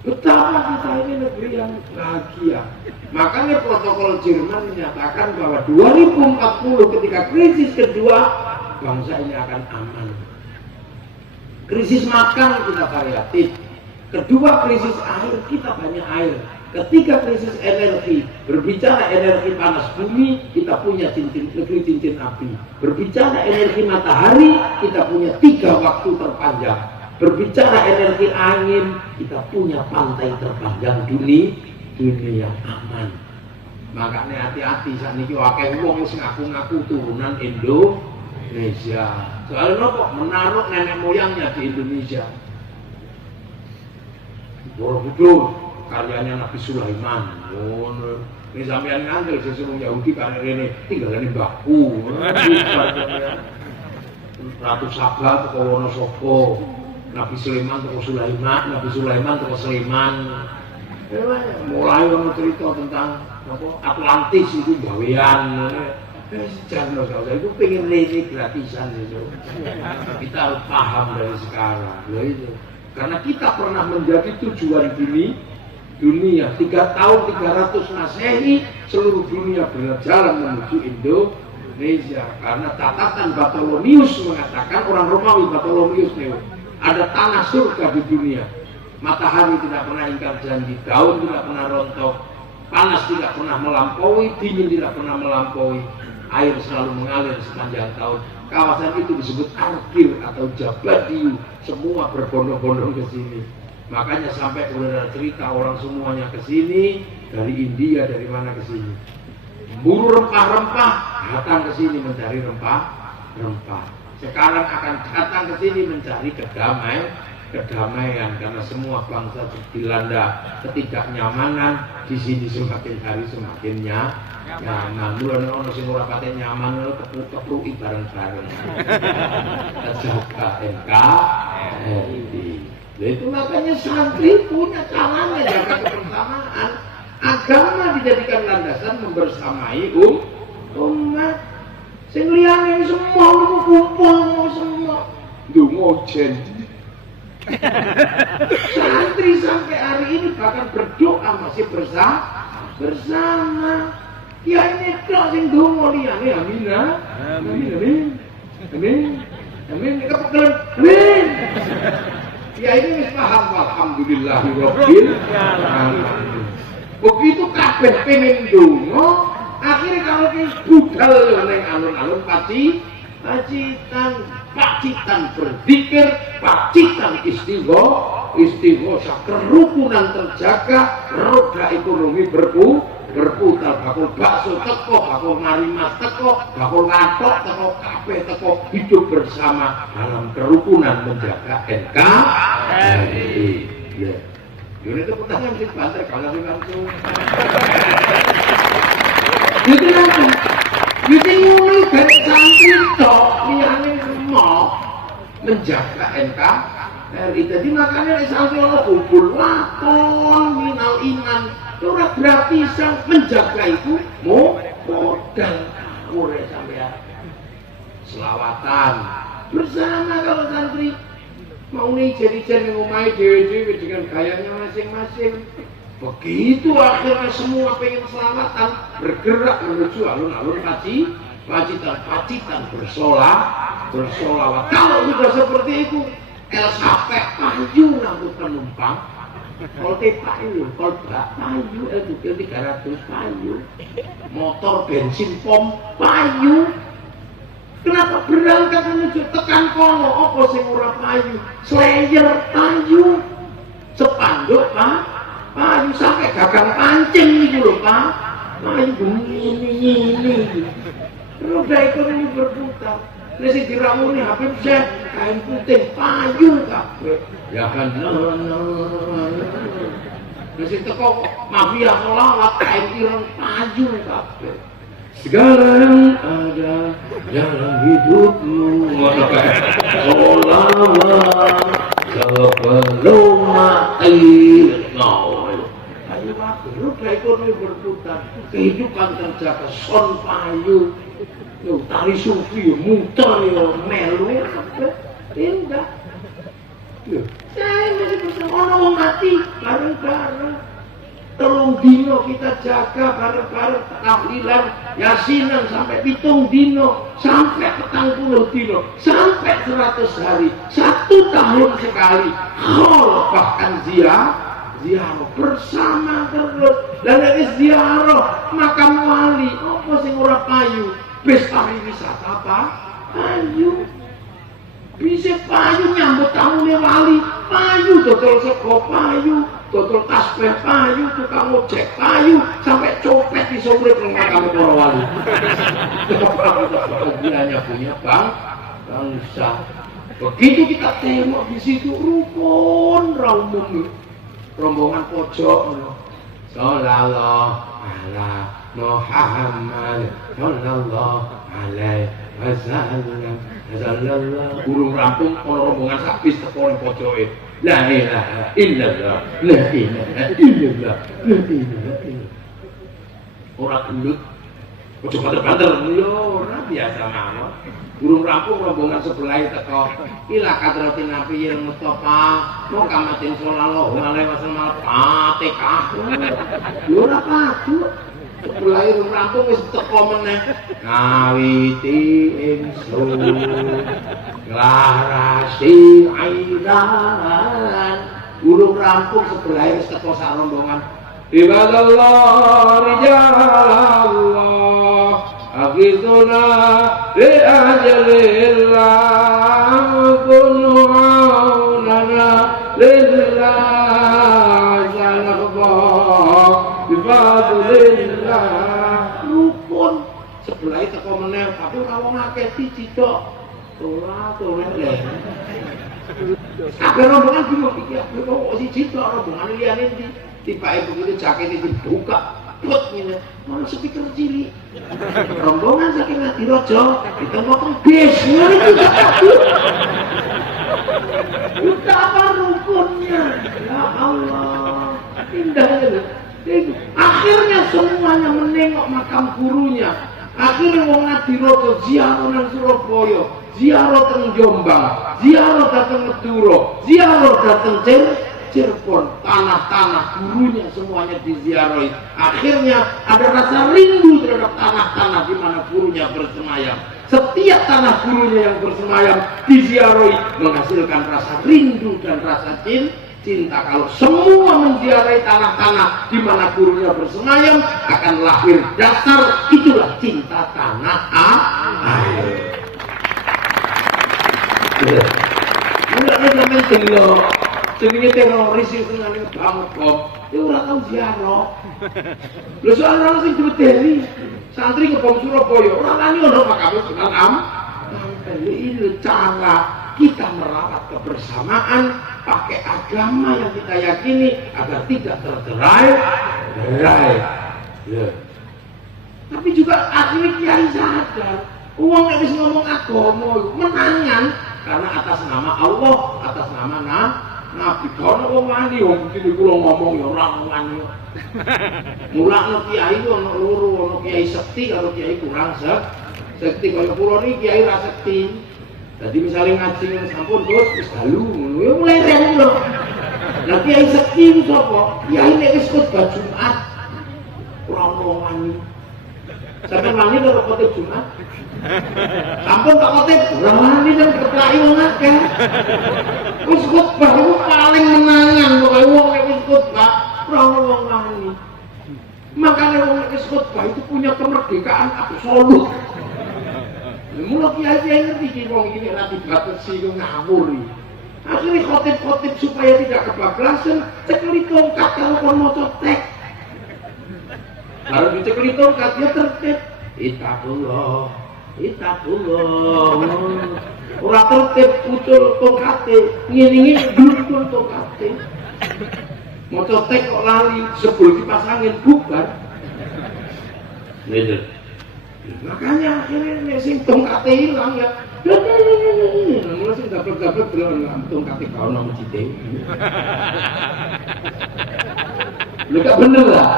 Betapa kita ini negeri yang bahagia. Makanya protokol Jerman menyatakan bahwa 2040 ketika krisis kedua bangsa ini akan aman. Krisis makan kita variatif. Kedua krisis air kita banyak air. Ketiga krisis energi. Berbicara energi panas bumi kita punya negeri cincin api. Berbicara energi matahari kita punya 3 waktu terpanjang. Berbicara energi angin kita punya pantai terpanjang dunia aman. Makanya hati-hati saat ini akeh wong sing ngaku-ngaku turunan Indonesia. Soalnya kok menaruh nenek moyangnya di Indonesia. Borobudur karyanya Nabi Sulaiman. Ini sampean ngantel sesuatu Yahudi karya ini tinggalnya Mbahku. Ratu Saba teko Wonosobo, Nabi Sulaiman teko Sulaiman, Nabi Sulaiman teko Sleman. Mulai orang cerita tentang Atlantis itu gawean. Jangan itu pengen lele gratisan itu. Kita harus paham dari sekarang. Loh itu. Karena kita pernah menjadi tujuan dunia. 3 tahun 300 Masehi seluruh dunia berjalan menuju Indonesia. Karena catatan Bartolomius mengatakan, orang Romawi Bartolomius nih, ada tanah surga di dunia. Matahari tidak pernah ingkar janji, daun tidak pernah rontok, panas tidak pernah melampaui, dingin tidak pernah melampaui. Air selalu mengalir sepanjang tahun. Kawasan itu disebut Arkir atau Jabadiyu. Semua berbondong-bondong ke sini. Makanya sampai udah cerita orang semuanya ke sini, dari India, dari mana ke sini. Buru rempah-rempah, datang ke sini mencari rempah-rempah. Sekarang akan datang ke sini mencari kedamaian karena semua bangsa dilanda ketidaknyamanan. Di sini semakin hari semakin nyaman. Mulane ono sing ora pate nyaman kepruk-kepruki bareng-bareng. Jaga NKRI. Itu makanya santri punya caranya jaga kebersamaan. Agama dijadikan landasan membersamai umat. Sing liyane semua kumpul semua. Ndonga jen. Santri sampai hari ini bahkan berdoa masih bersama. Ya ini kok sing donga liyane amin. Amin. Kepegelan. Amin. Ya ini wis paham alhamdulillahirabbil alamin. Begitu kabeh pengen donga, akhirnya kalau budal ning alun-alun pacitan berzikir, pacitan istighosah, kerukunan terjaga, roda ekonomi berputar, bakul bakso teko, bakul marimas teko, bakul ngatok teko, kabeh teko, hidup bersama dalam kerukunan menjaga NKRI. Ya. Ini itu pertanyaan mesti bantai kalau langsung. Itu nanti. Itu mulai dari santri tok, liyane mau menjaga NKRI. Jadi makanya santri orang kumpul wakon minal iman. Ora gratisan menjaga itu modal mulai sampai selawatan bersama kalau santri mau nih jadi ngomai dewe dengan gayanya masing-masing. Begitu akhirnya semua pengen selawatan bergerak menuju alun-alun pacitan bersolawat. Kalau sudah seperti itu sampai payu ngangkut penumpang. Kalau payu, kalau payu itu 300 payu. Motor bensin pom payu. Kenapa berangkat menuju tekan kono? Apa sing ora payu? Slayer payu. Sepanduk payu sampai gagang pancing iki lho, Pak. Payu ini. Roda ekonomi berputar. Nek sing diramuni Habib Syekh kain putih payu kabeh. Ya kan. Nek sing teko mafia selawat kain ireng payu kabeh. Segala yang ada dalam hidupmu, sebelum mati. Ayo lu kayak ekonomi berputar, kehidupan terjaga son payu, tari sufi, muter ya, melu ya, tidak. Saya masih bisa orang mati bareng-bareng. Telung dino kita jaga bareng-bareng tahlilan, yasinan sampai 7 dino, sampai 40 dino, sampai 100 hari, 1 tahun sekali. Bahkan ziarah bersama terus. Dan dari ziarah makam wali, apa sing ora payu? Bis pariwisata apa? Payu. Bisa payu nyambut tamu wali, payu dodol sego payu, dodol tasbih payu, tukang ojek payu, sampai copet di sore rumah kamu para wali. Bagiannya punya bangsa. Begitu kita tengok di situ rukun raumum, rombongan pojok, sallallahu ala Muhammad, sallallahu alaihi wasallam. Sallallahu burung rampung ono rombongan sabis teko ning pojoke. La ilaha illallah. La ilaha illallah. La ilaha illallah. Ora gendut. Ojo banter-banter lho, ora biasa mawon. Burung rampung rombongan sebelah teko. Ila kadratin Nabi Mustafa, mau kamatin sallallahu alaihi wasallam Fatihah. Lho ora padu. Sebelah burung rampung wis teko meneh. Ngawiti ingsun nglarasi aidan. Burung rampung sebelah wis teko sak rombongan. Ibadallah rijalallah aghithuna bi ajalillah kunu aunana lillah sanabah bi fadlillah. Rukun sebelah teko meneh tapi ora wong akeh siji tok. Ora leh. Kabeh rombongan bingung iki kok siji tok rombongan liyane ndi? Tiba-tiba begitu jaketnya dibuka, put ini, mana speaker cilik. Rombongan saking Ngadi Rojo, ditempatkan bis. Udah apa rukunnya? Ya Allah, indah itu. Akhirnya semuanya menengok makam gurunya. Akhirnya wong Ngadi Rojo ziarah nang Surabaya, ziarah teng Jombang, ziarah dateng Madura, ziarah dateng Cirebon, tanah-tanah gurunya semuanya diziarahi. Akhirnya ada rasa rindu terhadap tanah-tanah di mana gurunya bersemayam. Setiap tanah gurunya yang bersemayam diziarahi menghasilkan rasa rindu dan rasa cinta. Kalau semua menziarahi tanah-tanah di mana gurunya bersemayam akan lahir dasar itulah cinta tanah air. Mulai sampai dulu. Jenenge teroris itu nang banget kok. Ya ora tau ziarah. Lho soal ora sing diwedeni. Santri ke Bom Surabaya ora wani ono makame Sunan Ampel. Ini cara kita merawat kebersamaan pakai agama yang kita yakini agar tidak tercerai-berai. Ya. Tapi juga akhirnya kiai sadar, uang yang bisa ngomong agama menangan karena atas nama Allah, atas nama Nabi. Kono wong wani wong iki kula ngomong ya ora wani. Mulakno kiai ono loro, ono kiai sekti karo kiai kurang sekti. Kaya kula niki kiai ra sekti. Dadi misale ngaji sampun Gus wis dalu ngono ya mulai rene lho. Lah kiai sekti ku sapa? Kiai nek wis khotbah Jumat ora ono wani. Sampe wani karo khotbah Jumat. Sampun tak khotib ora wani nang keplaki wong akeh. Wis khotbah itu paling menangan pokoke wong nek wis khotbah ora wong wani. Makane wong nek wis khotbah itu punya kemerdekaan absolut. Mula kiai ngerti iki wong iki nek dibatasi ku ngawur iki. Akhirnya khotib-khotib supaya tidak kebablasan cekeli tongkat kalau kon maca teks. Baru dicekeli tongkat dia tertib. Itaqullah. Ora tertib pucul tongkate, ngene-ngene bludul tongkate. Maca teks kok lali, sebul dipasangin bubar. Lha Makanya akhirnya sing tongkate hilang ya. Mulai sing dapat-dapat belum tongkate kau nama cite. Lu gak bener lah.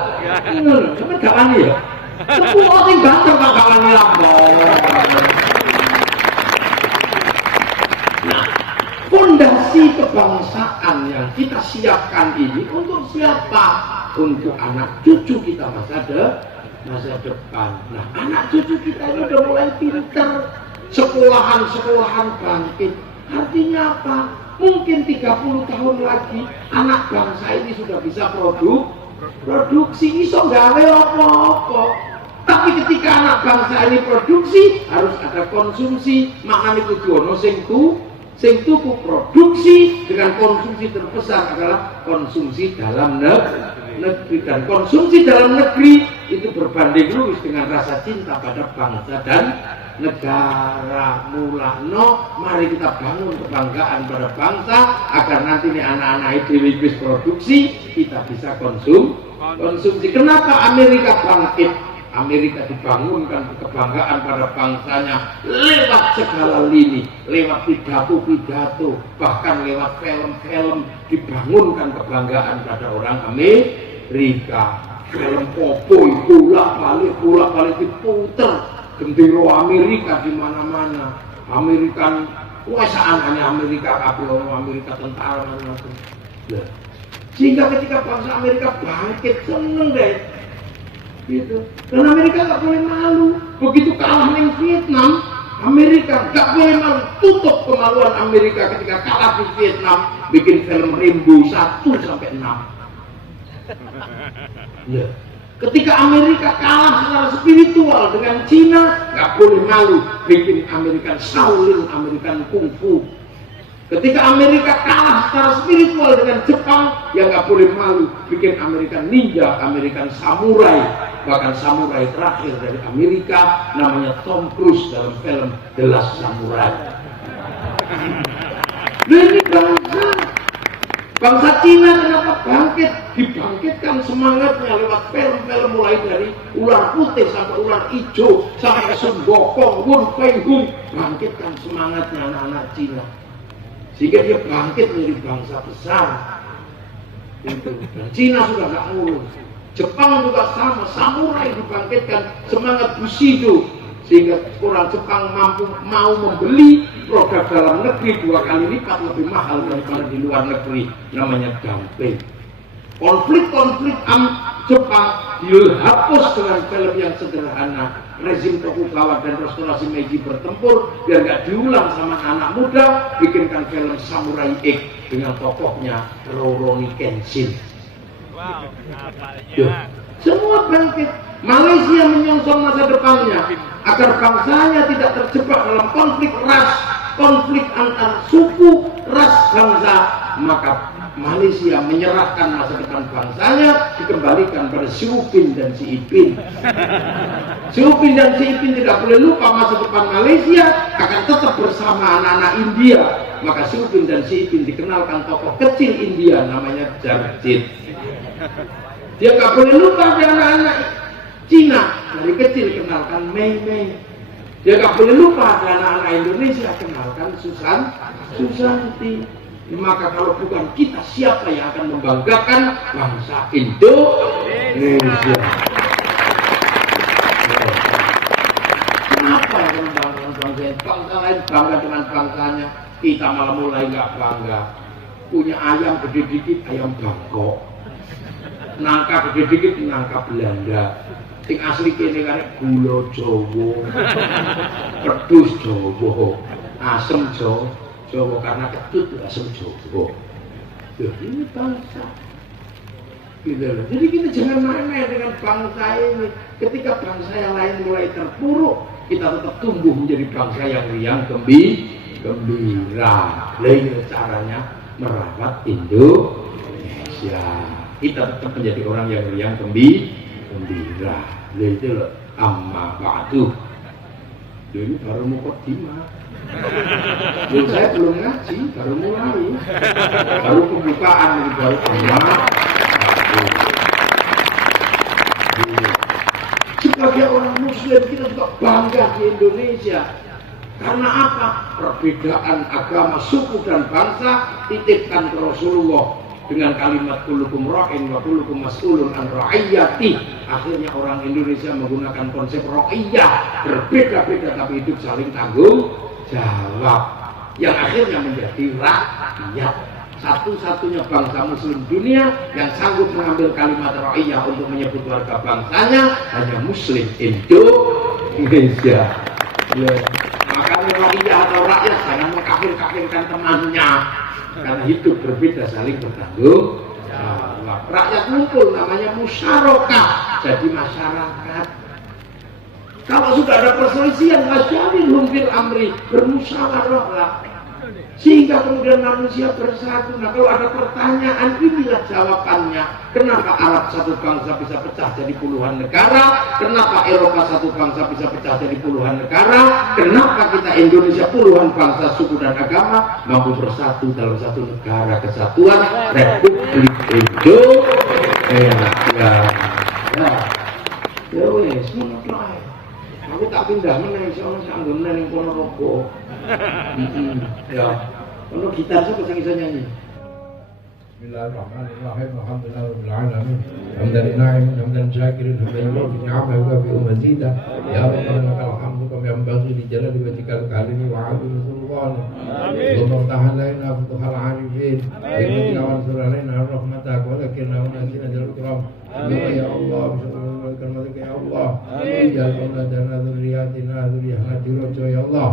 Sampai gak wani ya. Semua sing ganteng gak wani lampau. Nah, fondasi kebangsaan yang kita siapkan ini untuk siapa? Untuk anak cucu kita masa depan. Nah, anak cucu kita ini udah mulai pintar. Sekolahan bangkit. Artinya apa? Mungkin 30 tahun lagi anak bangsa ini sudah bisa produksi iso gawe apa-apa. Tapi ketika anak bangsa ini produksi harus ada konsumsi. Makanya kudu ono sing tuku produksi dengan konsumsi terbesar adalah konsumsi dalam negeri, dan konsumsi dalam negeri itu berbanding lurus dengan rasa cinta pada bangsa dan negara. Mulano mari kita bangun kebanggaan pada bangsa agar nanti nih anak-anak itu bisa produksi, kita bisa konsumsi. Kenapa Amerika bangkit? Amerika dibangunkan kebanggaan pada bangsanya lewat segala lini, lewat pidato, bahkan lewat film-film dibangunkan kebanggaan pada orang Amerika. Film Popoi bolak-balik diputer, gendero Amerika di mana-mana. Amerikan kuasaan hanya Amerika, Amerika tentara macam-macam. Sehingga ketika bangsa Amerika bangkit seneng deh. Gitu. Dan Amerika nggak boleh malu. Begitu kalah dengan Vietnam, Amerika nggak boleh malu. Tutup kemaluan Amerika ketika kalah di Vietnam, bikin film Rambo 1-6. Ya. Ketika Amerika kalah secara spiritual dengan Cina, nggak boleh malu, bikin American Shaolin, American Kung Fu. Ketika Amerika kalah secara spiritual dengan Jepang, ya nggak boleh malu, bikin American Ninja, American Samurai. Bahkan samurai terakhir dari Amerika namanya Tom Cruise dalam film The Last Samurai. Ini bangsa Cina kenapa bangkit? Dibangkitkan semangatnya lewat film-film mulai dari ular putih sampai ular hijau sampai Sun Gokong, Wu Fei Hung. Bangkitkan semangatnya anak-anak Cina sehingga dia bangkit menjadi bangsa besar. Dan Cina sudah gak ngurus. Jepang juga sama, samurai dibangkitkan semangat Bushido sehingga orang Jepang mau membeli produk dalam negeri 2 kali lipat lebih mahal daripada di luar negeri, namanya dumping. Konflik Jepang dihapus dengan film yang sederhana. Rezim Tokugawa dan restorasi Meiji bertempur biar nggak diulang sama anak muda, bikinkan film Samurai X dengan tokohnya Rurouni Kenshin. Wow, semua bangkit. Malaysia menyongsong masa depannya agar bangsanya tidak terjebak dalam konflik ras, konflik antar suku, ras bangsa. Maka Malaysia menyerahkan masa depan bangsanya dikembalikan pada Xi Jinping dan Xi Jinping. Xi Jinping dan Xi Jinping tidak boleh lupa masa depan Malaysia akan tetap bersama anak-anak India. Maka Xi Jinping dan Xi Jinping dikenalkan tokoh kecil India namanya Jarjit. Dia nggak boleh lupa ada anak-anak Cina dari kecil kenalkan Mei Mei. Dia nggak boleh lupa ada anak-anak Indonesia kenalkan Susanti. Maka kalau bukan kita, siapa yang akan membanggakan bangsa Indonesia? Kenapa yang membanggakan bangsa? Bangsa lain bangga dengan bangsanya, kita malah mulai nggak bangga. Punya ayam gede dikit, ayam Bangkok. Nangka gede dikit, nangka Belanda. Sing asli kene karek gula Jawa, pedus Jawa, asem Jawa karena ketut asem Jawa. Ya ini bangsa. Gitu loh. Jadi kita jangan main-main dengan bangsa ini. Ketika bangsa yang lain mulai terpuruk, kita tetap tumbuh menjadi bangsa yang riang gembira. Lain caranya merawat Indonesia. Kita tetap menjadi orang yang riang gembira. Itu loh, amma ba'du. Jadi baru mukadimah. Jadi saya belum ngaji, baru mulai. Baru pembukaan, baru amma ba'du. Sebagai orang Muslim kita juga bangga di Indonesia. Karena apa? Perbedaan agama, suku dan bangsa titipkan ke Rasulullah dengan kalimat kullukum ra'in wa kullukum mas'ulun an ra'iyati. Akhirnya orang Indonesia menggunakan konsep ra'iyah, berbeda-beda tapi hidup saling tanggung jawab, yang akhirnya menjadi rakyat. Satu-satunya bangsa muslim dunia yang sanggup mengambil kalimat ra'iyah untuk menyebut warga bangsanya hanya muslim Indonesia. Ya. Makanya ra'iyah atau rakyat jangan mengkafir-kafirkan temannya, karena hidup berbeda saling bertanggung jawab. Rakyat ngumpul namanya musyarakah, jadi masyarakat. Kalau sudah ada perselisihan, masyaallah fil amri, bermusyawarahlah sehingga kemudian manusia bersatu. Nah, kalau ada pertanyaan, inilah jawabannya. Kenapa Arab satu bangsa bisa pecah jadi puluhan negara? Kenapa Eropa satu bangsa bisa pecah jadi puluhan negara? Kenapa kita Indonesia puluhan bangsa, suku dan agama mampu bersatu dalam satu negara kesatuan Republik Indonesia? Ya wes, menurut aku tak pindah meneh, soalnya saya anggap meneh yang kono rokok. Ya, kono gitar siapa yang bisa nyanyi? Bismillahirrahmanirrahim. Alhamdulillahirabbil alamin. Hamdan na'iman, hamdan syakirin, hamdan yuwafi ni'amahu wa yukafi mazidah. Ya Rabbana lakal hamdu kama yanbaghi li jalali wajhikal karimi wa 'azimi sultanik. Amin. Allahumma ftah 'alaina futuhal 'arifin. Ighfir wa ansur 'alaina rahmatak wa lakina wa nasina jalal kiram. Ya Allah, bismillahirrahmanirrahim. Ya Allah, ya Allah, dan dzurriyyatina dzurriyyatan rojo ya Allah.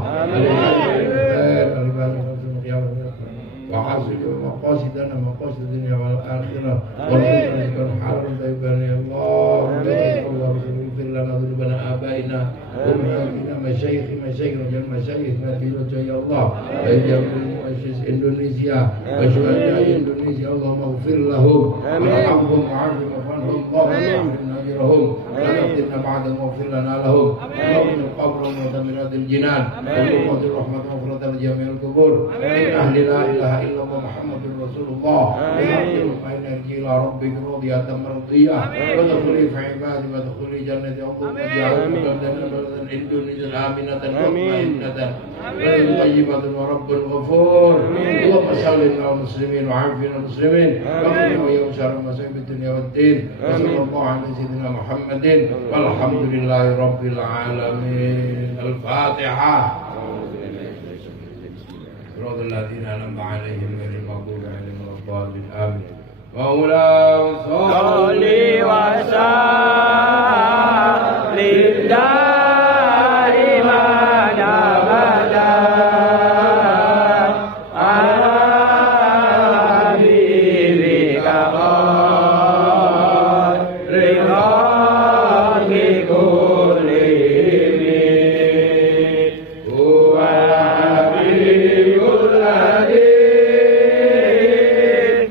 وحاصل مقاصدنا مقاصد الدنيا والآخرة وارزقنا ذكر حرام طيبا يا الله. الله اغفر لنا ذنوبنا آبائنا وأمهاتنا مشايخ وجل مشايخنا في رجاء يا الله. وجميع مؤسس إندونيسيا وشهداء إندونيسيا اللهم اغفر لهم وارحمهم وعافهم وارحمهم اللهم أجرهم ولا تفتنا بعدهم واغفر لنا لهم. اللهم قبرهم وثمرات الجنان وقوة الرحمة وغفرة لجميع القبور من أهل لا إله إلا الله محمد رسول الله. بين إلى ربك راضية مرضية وادخلي في عبادي وادخلي جنة اللهم اجعلنا بلدا إندونيسيا آمنة مطمئنة طيبة ورب غفور. اللهم صل على المسلمين وعافنا المسلمين واغفر ويوم شر مصائب الدنيا والدين. وصلى الله على سيدنا محمد والحمد لله رب العالمين. الفاتحة. صراط الذين أنعمت عليهم غير المغضوب عليهم ولا الضالين آمين. مولاي صل وسلم دائما أبدا على حبيبك خير الخلق كلهم. هو الحبيب الذي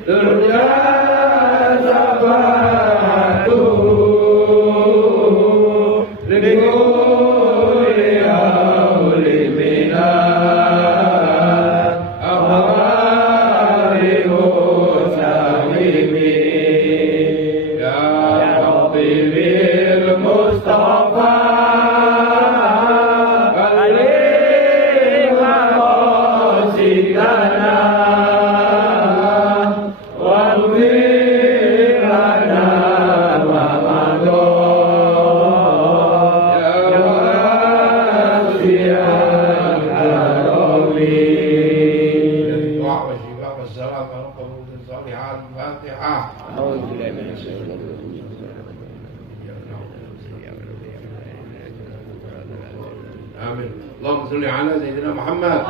ترجى شفاعته لكل أول من الأهوال والسالمين. يا ربي بالمصطفى بلغ مقاصدنا واغفر لنا ما مضى. يا واسع الكرم. الدعاء والشفاء والسلام على قبول الصالحات. الفاتحة. أعوذ بالله من الشيطان الرجيم. آمين. اللهم صل على سيدنا محمد.